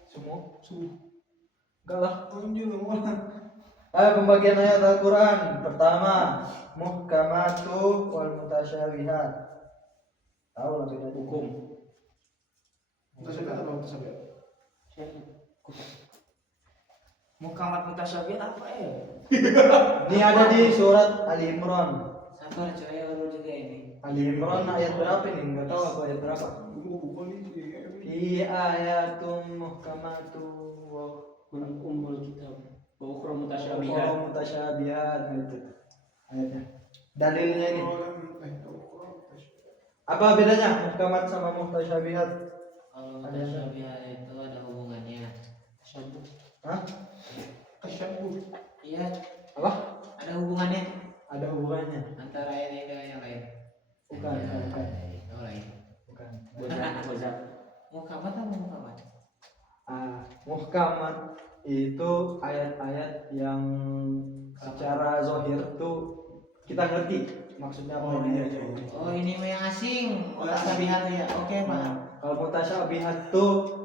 Enggak lah. Anjir ngomong. Pembagian ayat Al-Quran. Pertama, muhkamatu wal mutasyabihat. Tahu lah bedanya. Hukum. Mutasyabihat apa mutasyabihat? Mukamat mutasyabihat apa ya? Ini ada di surat Ali Imran. Sabar coy, baru juga ini. Ali Imran ayat berapa ini? Enggak tahu aku ayat berapa. Bukan ini. Fi ayatum muhkamatu wa Ummul kitab. Wa ukhra ukhra mutasyabihat. mutasyabihat. Nah, itu ayatnya. Dalilnya ini. Apa bedanya muhkamat sama mutasyabihat? Kalau mutasyabihat itu ada hubungannya. Tasyabuh. Hah? Tasyabuh. Iya, Apa? ada hubungannya Ada hubungannya? antara ayat ini dengan yang lain. Bukan. Oh lain. Bukan. Bozak. Mukamat apa mukamat? Muhkamat itu ayat-ayat yang secara zahir tuh kita ngerti maksudnya apa. Oh ini mah yang asing. Oh, yang Mutasyabihat ya. Oke pak. Kalau mutasyabihat tuh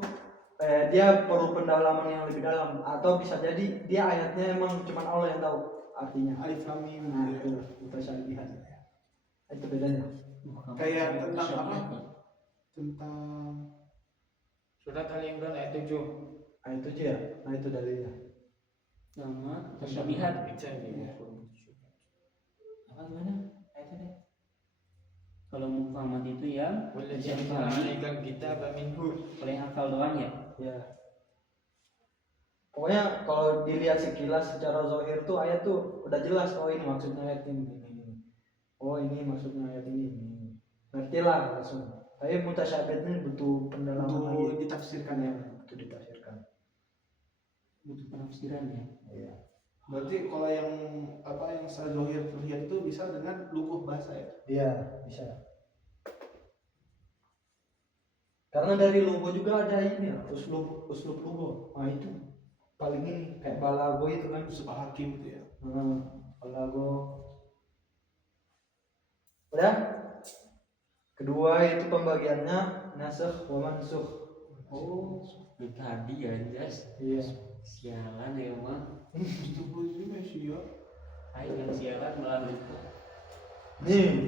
dia perlu pendalaman yang lebih dalam, atau bisa jadi dia ayatnya emang cuma Allah yang tahu artinya. Alif lam mim. Nah itu mutasyabihat. Itu bedanya. Kayak tentang apa? Tentang Surat Ali Imran ayat 7. Ayat 7 ya. Nah itu dalilnya. Nama tasyabihat. Apa gimana? Ayat tadi. Kalau muhammad itu ya Walladzina dipahami alaikal kitaba minhu. oleh hafal doang ya. Ya. Pokoknya kalau dilihat sekilas secara zahir tuh ayat tuh udah jelas, oh ini maksudnya ayat ini. Oh ini maksudnya ayat ini. Ngerti lah langsung. Tapi mutasyabihat ini butuh pendalaman lagi. ditafsirkan ya. Butuh ditafsirkan. butuh penafsiran ya. Iya. Berarti kalau yang apa yang secara zahir terlihat itu bisa dengan luguh bahasa ya. Iya, bisa. Karena dari logo juga ada ini ya, uslub logo. Nah itu paling ini kayak balago itu kan. Usul hakim itu ya. Balago. Udah? Kedua itu pembagiannya nasakh wa mansukh. Oh, itu tadi ya jas. Iya. Sialan ya mah. Itu juga sih ya. Ayo yang sialan malah lupa. Nih.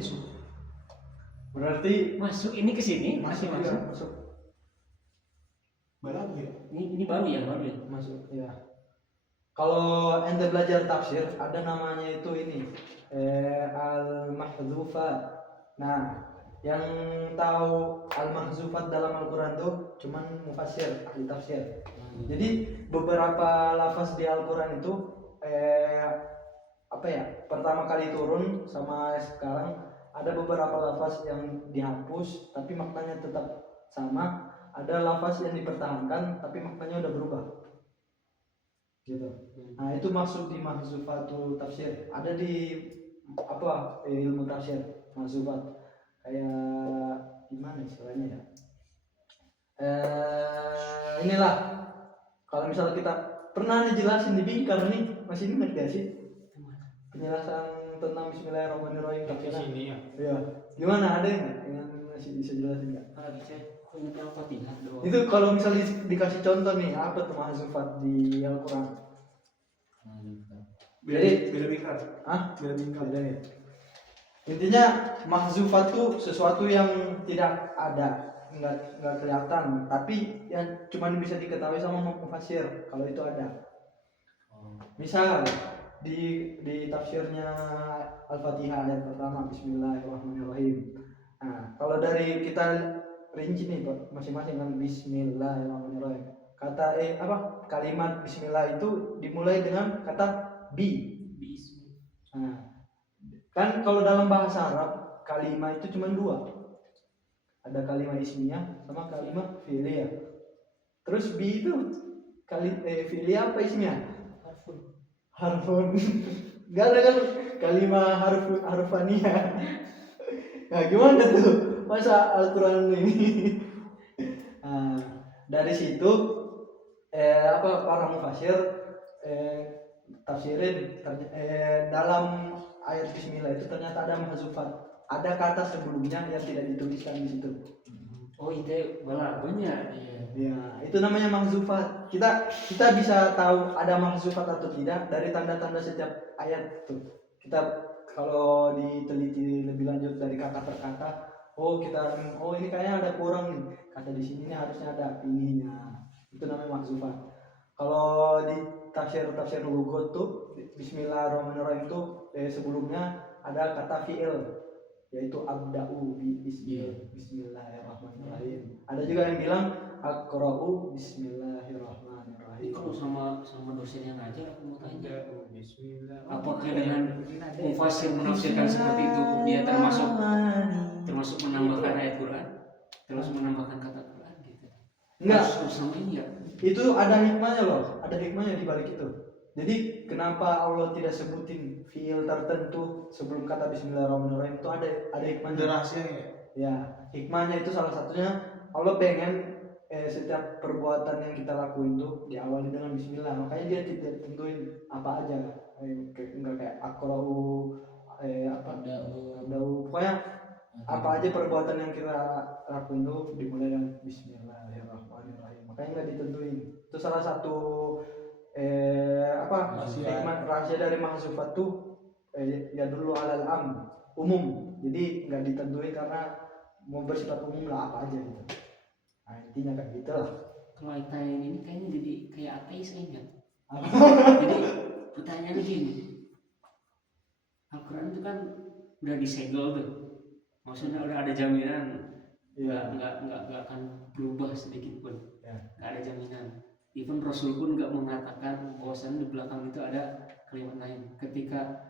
Berarti Masuk ini ke sini masih masuk masuk. ya, masuk. Balago ya. Ini baru ya. Masuk ya. Kalau ente belajar tafsir ada namanya itu ini al-mahdzufat. Nah, yang tahu al-mahdzufat dalam Al-Qur'an tuh cuman mufassir, ahli tafsir. Jadi beberapa lafaz di Al-Qur'an itu apa ya? Pertama kali turun sama sekarang ada beberapa lafaz yang dihapus tapi maknanya tetap sama, ada lafaz yang dipertahankan tapi maknanya udah berubah. Gitu. Nah, itu maksud di mahzufatul tafsir. Ada di apa? Ilmu tafsir, mahzufat. Kayak gimana istilahnya ya? Inilah kalau misalnya kita pernah dijelasin di Bingkar nih, masih ingat gak sih penjelasan tentang Bismillahirrahmanirrahim Di tafsirnya? sini ya. Iya. Gimana, ada nggak yang masih bisa jelasin nggak? Aku ingat yang Fatihah doang. Itu kalau misalnya dikasih contoh nih, apa tuh mahzufat di Al-Quran? Beda bingkar. Hah? Beda bingkar. Ada ya? Intinya mahzufat tuh sesuatu yang tidak ada, nggak kelihatan, tapi yang cuma bisa diketahui sama mufassir kalau itu ada. Misal di tafsirnya Al-Fatihah ayat pertama Bismillahirrahmanirrahim. Nah, kalau dari kita rinci nih Pak, masing-masing kan Bismillahirrahmanirrahim. Kata kalimat Bismillah itu dimulai dengan kata bi. Nah, kan kalau dalam bahasa Arab kalimat itu cuma dua, ada kalimat ismiyah sama kalimat fi'liyah. Terus bi itu fi'liyah apa ismiyah? Harfun. Gak ada kan kalimat harfaniyah. Nah gimana tuh masa Al-Quran ini? Nah, dari situ para mufassir tafsirin dalam ayat Bismillah itu ternyata ada mahzufat, ada kata sebelumnya yang tidak dituliskan di situ. Oh itu balagonya. Ya, itu namanya mahzufat. Kita bisa tahu ada mahzufat atau tidak dari tanda-tanda setiap ayat tuh. Kita kalau diteliti lebih lanjut dari kata per kata, ini kayaknya ada kurang nih. Kata di sini harusnya ada ininya. Itu namanya mahzufat. Kalau di tafsir lughah tuh Bismillahirrahmanirrahim tuh sebelumnya ada kata fi'il, yaitu abda'u bismillahirrahmanirrahim. Ada juga yang bilang aqra'u bismillahirrahmanirrahim. Kalau sama dosen yang ngajar aku mau tanya, Bismillah. apakah dengan mufassir menafsirkan seperti itu dia termasuk menambahkan ayat Quran, terus menambahkan kata Quran gitu? Enggak. Terus sama ini ya. Itu ada hikmahnya loh, ada hikmahnya di balik itu. Jadi kenapa Allah tidak sebutin fiil tertentu sebelum kata Bismillahirrahmanirrahim, itu ada hikmahnya. Ada rahasianya. Ya, hikmahnya itu salah satunya Allah pengen setiap perbuatan yang kita lakuin tuh diawali dengan Bismillah. Makanya dia tidak tentuin apa aja, enggak kayak akrau abda'u, pokoknya apa aja perbuatan yang kita lakuin tuh dimulai dengan Bismillahirrahmanirrahim. Makanya nggak ditentuin. Itu salah satu hikmah rahasia dari mahzufat tuh ya dulu alal umum. Jadi nggak ditentuin karena mau bersifat umum lah apa aja gitu. Nah intinya kayak gitu lah. Kalau Aitain ini kayaknya jadi kayak ateis kayaknya. Jadi pertanyaannya gini, Al-Quran itu kan udah disegel tuh, maksudnya udah ada jaminan, nggak akan berubah sedikit pun, nggak ada jaminan. Even Rasul pun nggak mengatakan bahwasannya di belakang itu ada kalimat lain. Ketika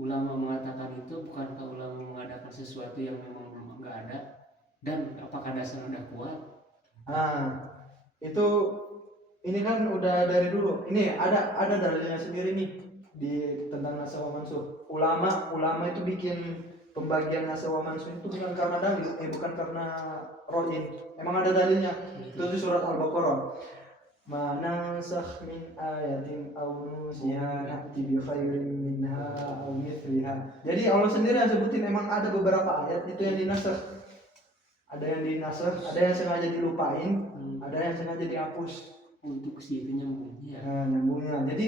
ulama mengatakan itu, bukankah ulama mengadakan sesuatu yang memang nggak ada? Dan apakah dasarnya udah kuat? Nah itu ini kan udah dari dulu. Ini ada dalilnya sendiri nih di tentang nasakh wa mansukh. Ulama itu bikin pembagian nasakh wa mansukh itu bukan karena dalil, bukan karena ro'in. Emang ada dalilnya. Itu di surat Al-Baqarah. Ma nansakh min ayatin aw nunsiha na'ti bi khairin minha aw mithliha. Jadi Allah sendiri yang sebutin emang ada beberapa ayat itu yang dinasakh. Ada yang dinasakh, ada yang sengaja dilupain, ada yang sengaja dihapus. Untuk ke situ nyambung ya. Nah, nyambungnya. Jadi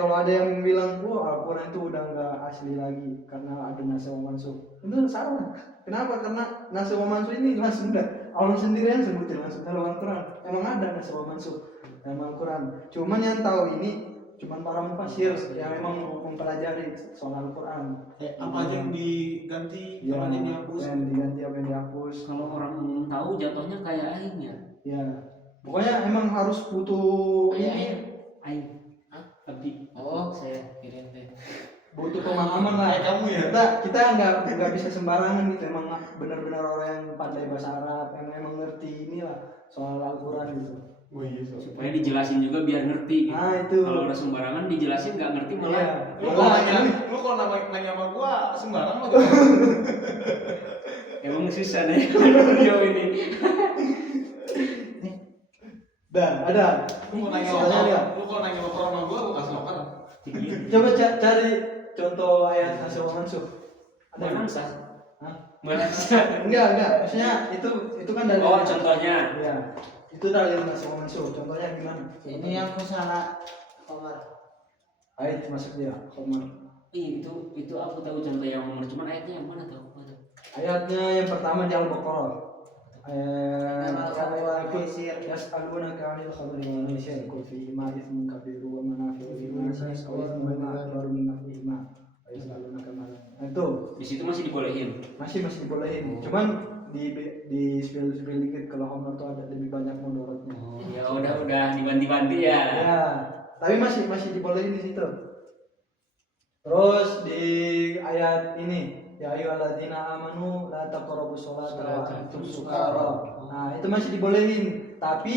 kalau ada yang bilang, Al-Quran itu udah nggak asli lagi karena ada nasakh wa mansukh, itu salah. Kenapa? Karena nasakh wa mansukh ini langsung Allah sendiri yang sebutin langsung dalam Al-Quran. Emang ada nasakh wa mansukh dalam Al-Quran. Cuman yang tahu ini cuman para mufassir yang memang mempelajari soal Al-Quran. Apa aja yang diganti, Ya, apa aja yang dihapus. yang diganti, apa yang dihapus. Kalau orang umum tahu jatuhnya kayak aing ya. Ya, pokoknya emang harus butuh Aing. Abdi. Oh, Saya. kirim teh. butuh pemahaman lah. Kayak kamu ya. Kita nggak bisa sembarangan gitu. Emang benar-benar orang yang pandai bahasa Arab, emang ngerti inilah soal Al-Quran gitu. Oh iya, Supaya dijelasin juga biar ngerti gitu. Nah itu. Kalau udah sembarangan dijelasin nggak ngerti malah. Iya. Lu kalau nanya sama gua sembarang lo gitu. Emang susah deh video ini. Ada. Lu kalau nanya lokal sama gua kasih lokal. Coba cari contoh ayat nasakh wa mansukh. Ada nggak? Mana? Hah? Mana? Enggak. Maksudnya itu kan dari. Oh, contohnya. Iya. Itu dari nasakh wa mansukh. Contohnya gimana? Ini yang aku salah Komar. Ayat masuk dia. Komar. Itu aku tahu contoh yang umur, cuman ayatnya yang mana tahu mana? Ayatnya yang pertama di Al-Baqarah. Ayat Maisir. yas'alunaka 'anil khamri wal maisir qul fihima ithmun kabirun wa manafi'u lin-nasi wa ithmuhuma akbaru min naf'ihima wa yas'alunaka ma itu Di situ masih dibolehin. masih dibolehin. Cuman di spill dikit kalau Homer tuh ada lebih banyak mudaratnya. Oh, ya udah dibanti-banti ya. Ya, tapi masih dibolehin di situ. Terus di ayat ini ya ayyuhalladzina amanu la taqrabus sholata wa antum sukara. Nah, itu masih dibolehin, tapi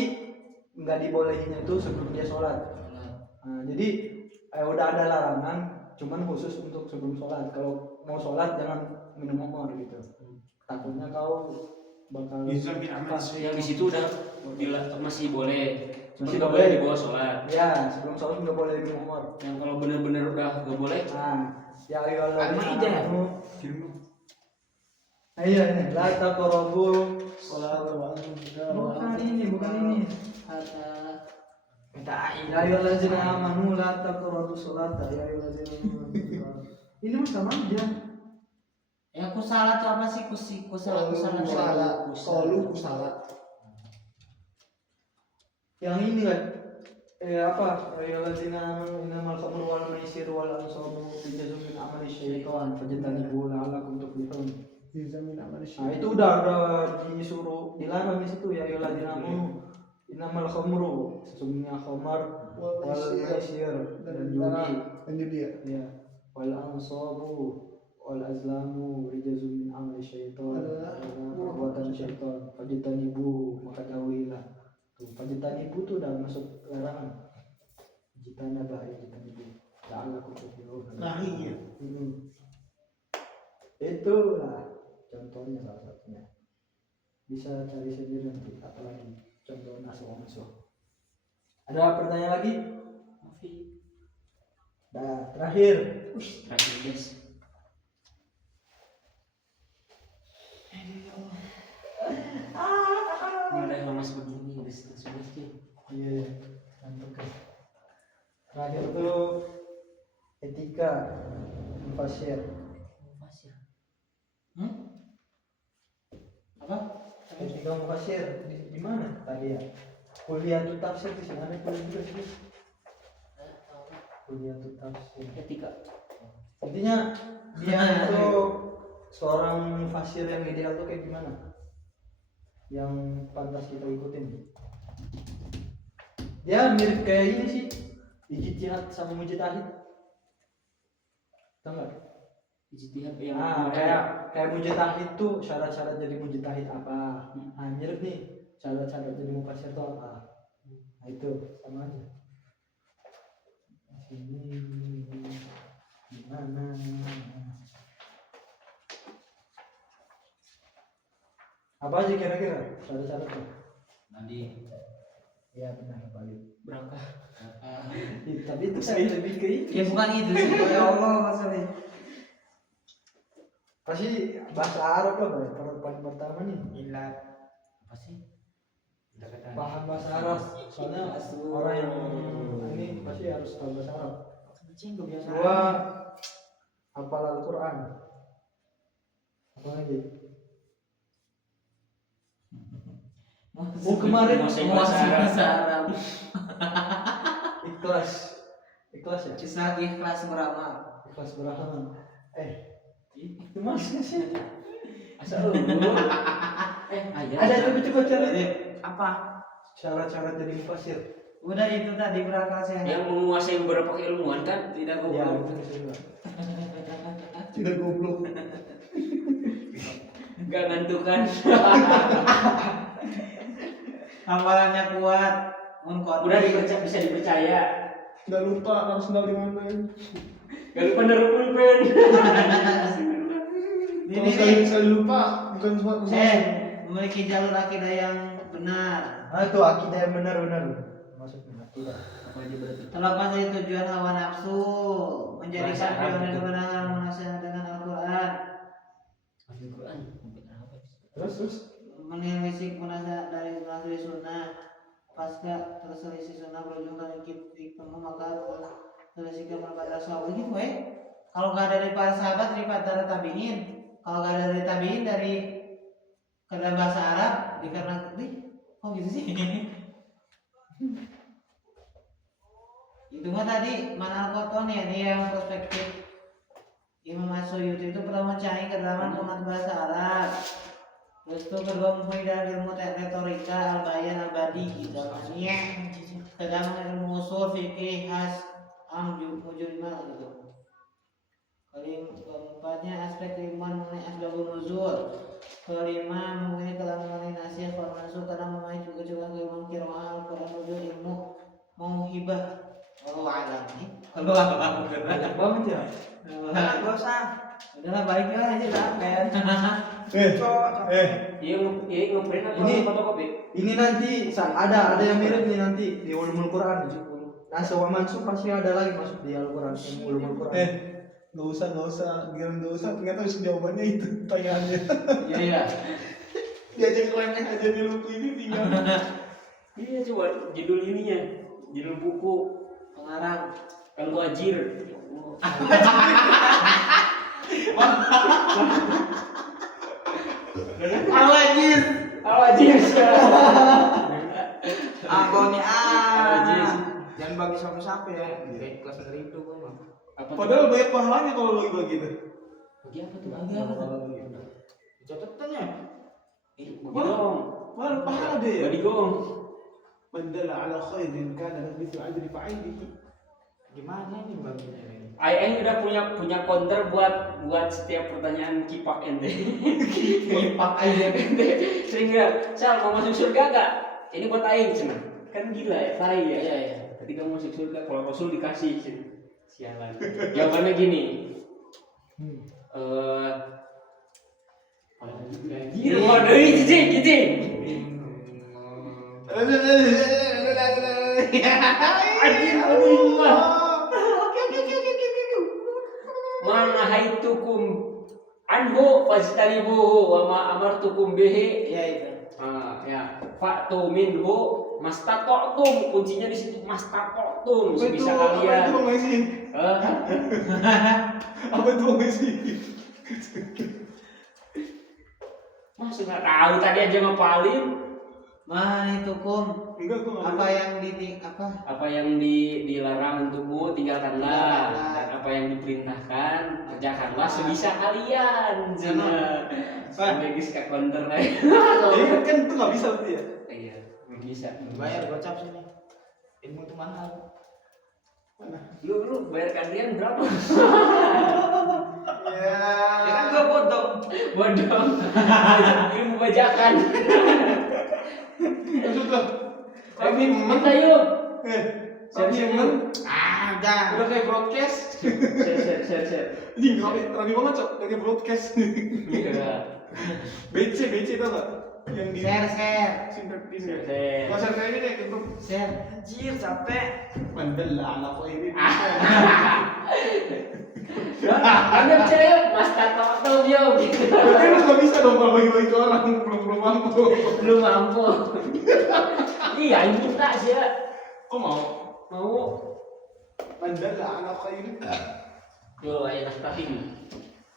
enggak dibolehinnya itu sebelum dia sholat. Nah, jadi udah ada larangan, cuman khusus untuk sebelum sholat. Kalau mau sholat jangan minum khamr gitu. Takutnya kau bakal Izam bin Amal. Yang di situ udah masih boleh. Masih Masih nggak boleh. boleh dibawa sholat. Ya, sebelum sholat nggak boleh minum khamr. Yang kalau bener-bener udah nggak boleh. Nah, ya ayyuhalladzina Al-Maidah. amanu. Nah, iya ini la taqrabu bukan ini. Minta aing. Ya ayyuhalladzina amanu la taqrabu sholata ya ayyuhalladzina amanu. Ini mah sama aja. Yang aku salah tuh apa sih? Kusala. Kalau lu salah. Yang ini kan apa? Ya ayyuhalladzina amanu innamal khamru wal maisir wal ansabu rijzun min amali syaitan fajtanibuhu la'allakum tuflihun. Izam bin Amal. Nah, itu udah disuruh dilarang di situ ya ayyuhalladzina amanu innamal khamru sesungguhnya khamar wal maisir dan judi ya wal ansabu wal azlamu rijzun min amali syaitan perbuatan syaitan fajtanibuhu maka jauhilah. Tuh fajtanibu tuh udah masuk larangan. Jitanaba jitanibu la'allakum tuflihun. Nah iya. Itulah contohnya salah satunya. Bisa cari sendiri nanti apalagi contoh nasakh wa mansukh. Ada pertanyaan lagi? Mafi. Nah, terakhir. Terakhir guys. Nilai mas begini guys langsung aja. Iya, mantap kan. Terakhir tuh etika mufassir. Apa? Etika mufassir di mana tadi ya? Kuliah tafsir di sana ada kuliah juga sih. Kuliah tafsir. Ketika Intinya dia itu seorang mufassir yang ideal tuh kayak gimana? Yang pantas kita ikutin. Dia mirip kayak ini sih, ijtihad sama mujtahid. Tahu nggak? ijtihad yang Kayak mujtahid tuh syarat-syarat jadi mujtahid apa? Nah, mirip nih syarat-syarat jadi mufassir tuh apa? Nah itu sama aja. Sini gimana? Apa aja kira-kira? Syarat-syarat tuh. Nanti Iya benar balik. Berangkat. Tapi itu saya lebih ke itu. Ya bukan itu sih. Ya Allah masalahnya. Pasti bahasa Arab lah paling pertama nih. ilat apa sih? Udah kata. Paham bahasa Arab. Soalnya orang yang ini pasti harus tahu bahasa Arab. Kencing kebiasaan. Dua, hafal Al-Quran. Apa lagi? Oh kemarin bahasa Arab. ikhlas ya? Kisah ikhlas beramal. Ikhlas beramal. Itu masih sih. Asal lu. Ayah. Ada coba cari Apa? syarat-syarat jadi mufasir. Udah itu tadi berakal sehat. Yang menguasai beberapa keilmuan kan tidak Ya, goblok. itu bisa juga. Tidak goblok. Enggak ngantukan. Hafalannya kuat. Udah bisa dipercaya. Nggak lupa harus tinggal di mana. Gak lupa naruh pulpen. Kalau sekali lupa bukan suatu Memiliki jalur akidah yang benar. Nah itu akidah yang benar-benar. Maksudnya akidah. Apa aja berarti? Terlepas dari tujuan hawa nafsu, menjadikan Bahasa Arab tujuan itu. kebenaran menasihat dengan Al-Quran, Al-Quran. Terus menelisik menasihat dari sunnah. Pasca terselisih sunnah berujung dari ketemu maka terselisihkan pada sahabat gitu Kalau nggak dari para sahabat dari para tabiin, kalau nggak dari tabiin dari karena bahasa Arab dikarenakan kok gitu sih? Itu mah tadi mana Al-Qur'an ya, ini yang perspektif Imam As-Suyuti itu pertama cahaya kedalaman komat bahasa Arab. Terus itu kedua mempunyai dari ilmu retorika, al-bayan, al-badi gitu. Kedalaman ilmu usul, fikih, khas, mujrimah gitu. Keempatnya aspek keimanan mengenai asbabun nuzul. Kelima mengenai kelaman nasih wal mansukh karena memahami juga ilmu qiraah Al-Qur'an nuzul ilmu mauhibah. Wallahu a'lam. Kalau banyak banget ya. Enggak usah. udahlah baik aja lah kan. Iya ngeprint atau Ini- fotokopi? Ini nanti ada yang mirip nih nanti di ulumul Quran. Nah, sewa mansuk pasti ada lagi masuk di Al-Quran, ilmu ulumul Quran. Nggak usah, nggak usah. Ternyata jawabannya itu pertanyaannya. Iya. Diajak kelengkeh aja di lupa ini tinggal. Iya coba judul ininya, judul buku Pengarang. Al-Wajir. Al-Wajir. Al-Wajir. Abone Wajir. Jangan bagi siapa-siapa ya. Kayak kelas dari itu kan. Apa Padahal banyak pahalanya kalau lagi bagi itu. bagi apa tuh? Bagi apa tuh? Catatannya. Bagi dong. Mana pahala deh ya? Bagi gong. Man dalla ala khairin kana lahu mithlu ajri fa'ilihi. Gimana ini baginya ini? Ayah udah punya counter buat setiap pertanyaan kipak ente. Kipak aja. Sehingga Sal mau masuk surga gak? Ini buat Aing cina. Kan gila ya, tai ya. Iya, iya. Ketika mau masuk surga, kalau Rasul dikasih cina. Sialan. Jawabannya gini. Gila, waduh, jijik. Anjing, aduh. Mana haitukum anhu fajtanibuhu wa ma amartukum bihi. Iya itu. Ya, fa'tu minhu mastata'tum. Kuncinya di situ mastata'tum. Sebisa kalian. Apa itu Bang Messi? Apa itu Bang Messi? Masa nggak tahu tadi aja ngapalin. Mana itu kum? Enggak, gua Apa yang Apa yang dilarang untukmu tinggalkanlah, Tinggalkanlah. dan apa yang diperintahkan kerjakanlah sebisa kalian. Sampai guys ke counter lagi. Iya kan itu nggak bisa berarti ya? Iya, belum bisa. Bayar gocap sini. Ilmu itu mahal. Lu bayar gantian berapa? Ya. Ya kan gua bodong. Bodoh. Ilmu bajakan. Maksud lo? Raffi Minta yuk. Raffi Dah. udah kayak broadcast. Share. Ini Raffi banget cok, udah kayak broadcast. Iya. BC tau gak? Yang di Share. Sinter ini. Share. Gua share kayak ini deh ke grup. Share. Anjir capek. Mandel lah anak kok ini. Banyak cewek, Mas Tato yo gitu. Berarti lu gak bisa dong kalau bagi-bagi ke orang belum mampu. Belum mampu. Iya, ini minta sih ya. Kok mau? Mau. Mandel lah anak kok ini. Yo, ayo nafkahin.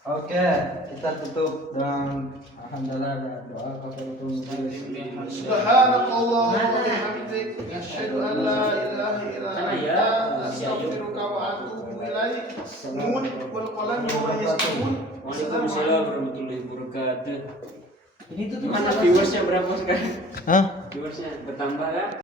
Oke, kita tutup dengan alhamdulillah dan doa kafaratul majlis. Subhanakallah wa bihamdik asyhadu an la ilaha illa Sana ya. anta astaghfiruka wa atubu ilaik. Nun wal qalam wa ma yasturun. Waalaikumsalam warahmatullahi wabarakatuh. Ini tuh Gimana viewersnya berapa sekarang? Hah? Viewersnya bertambah kan?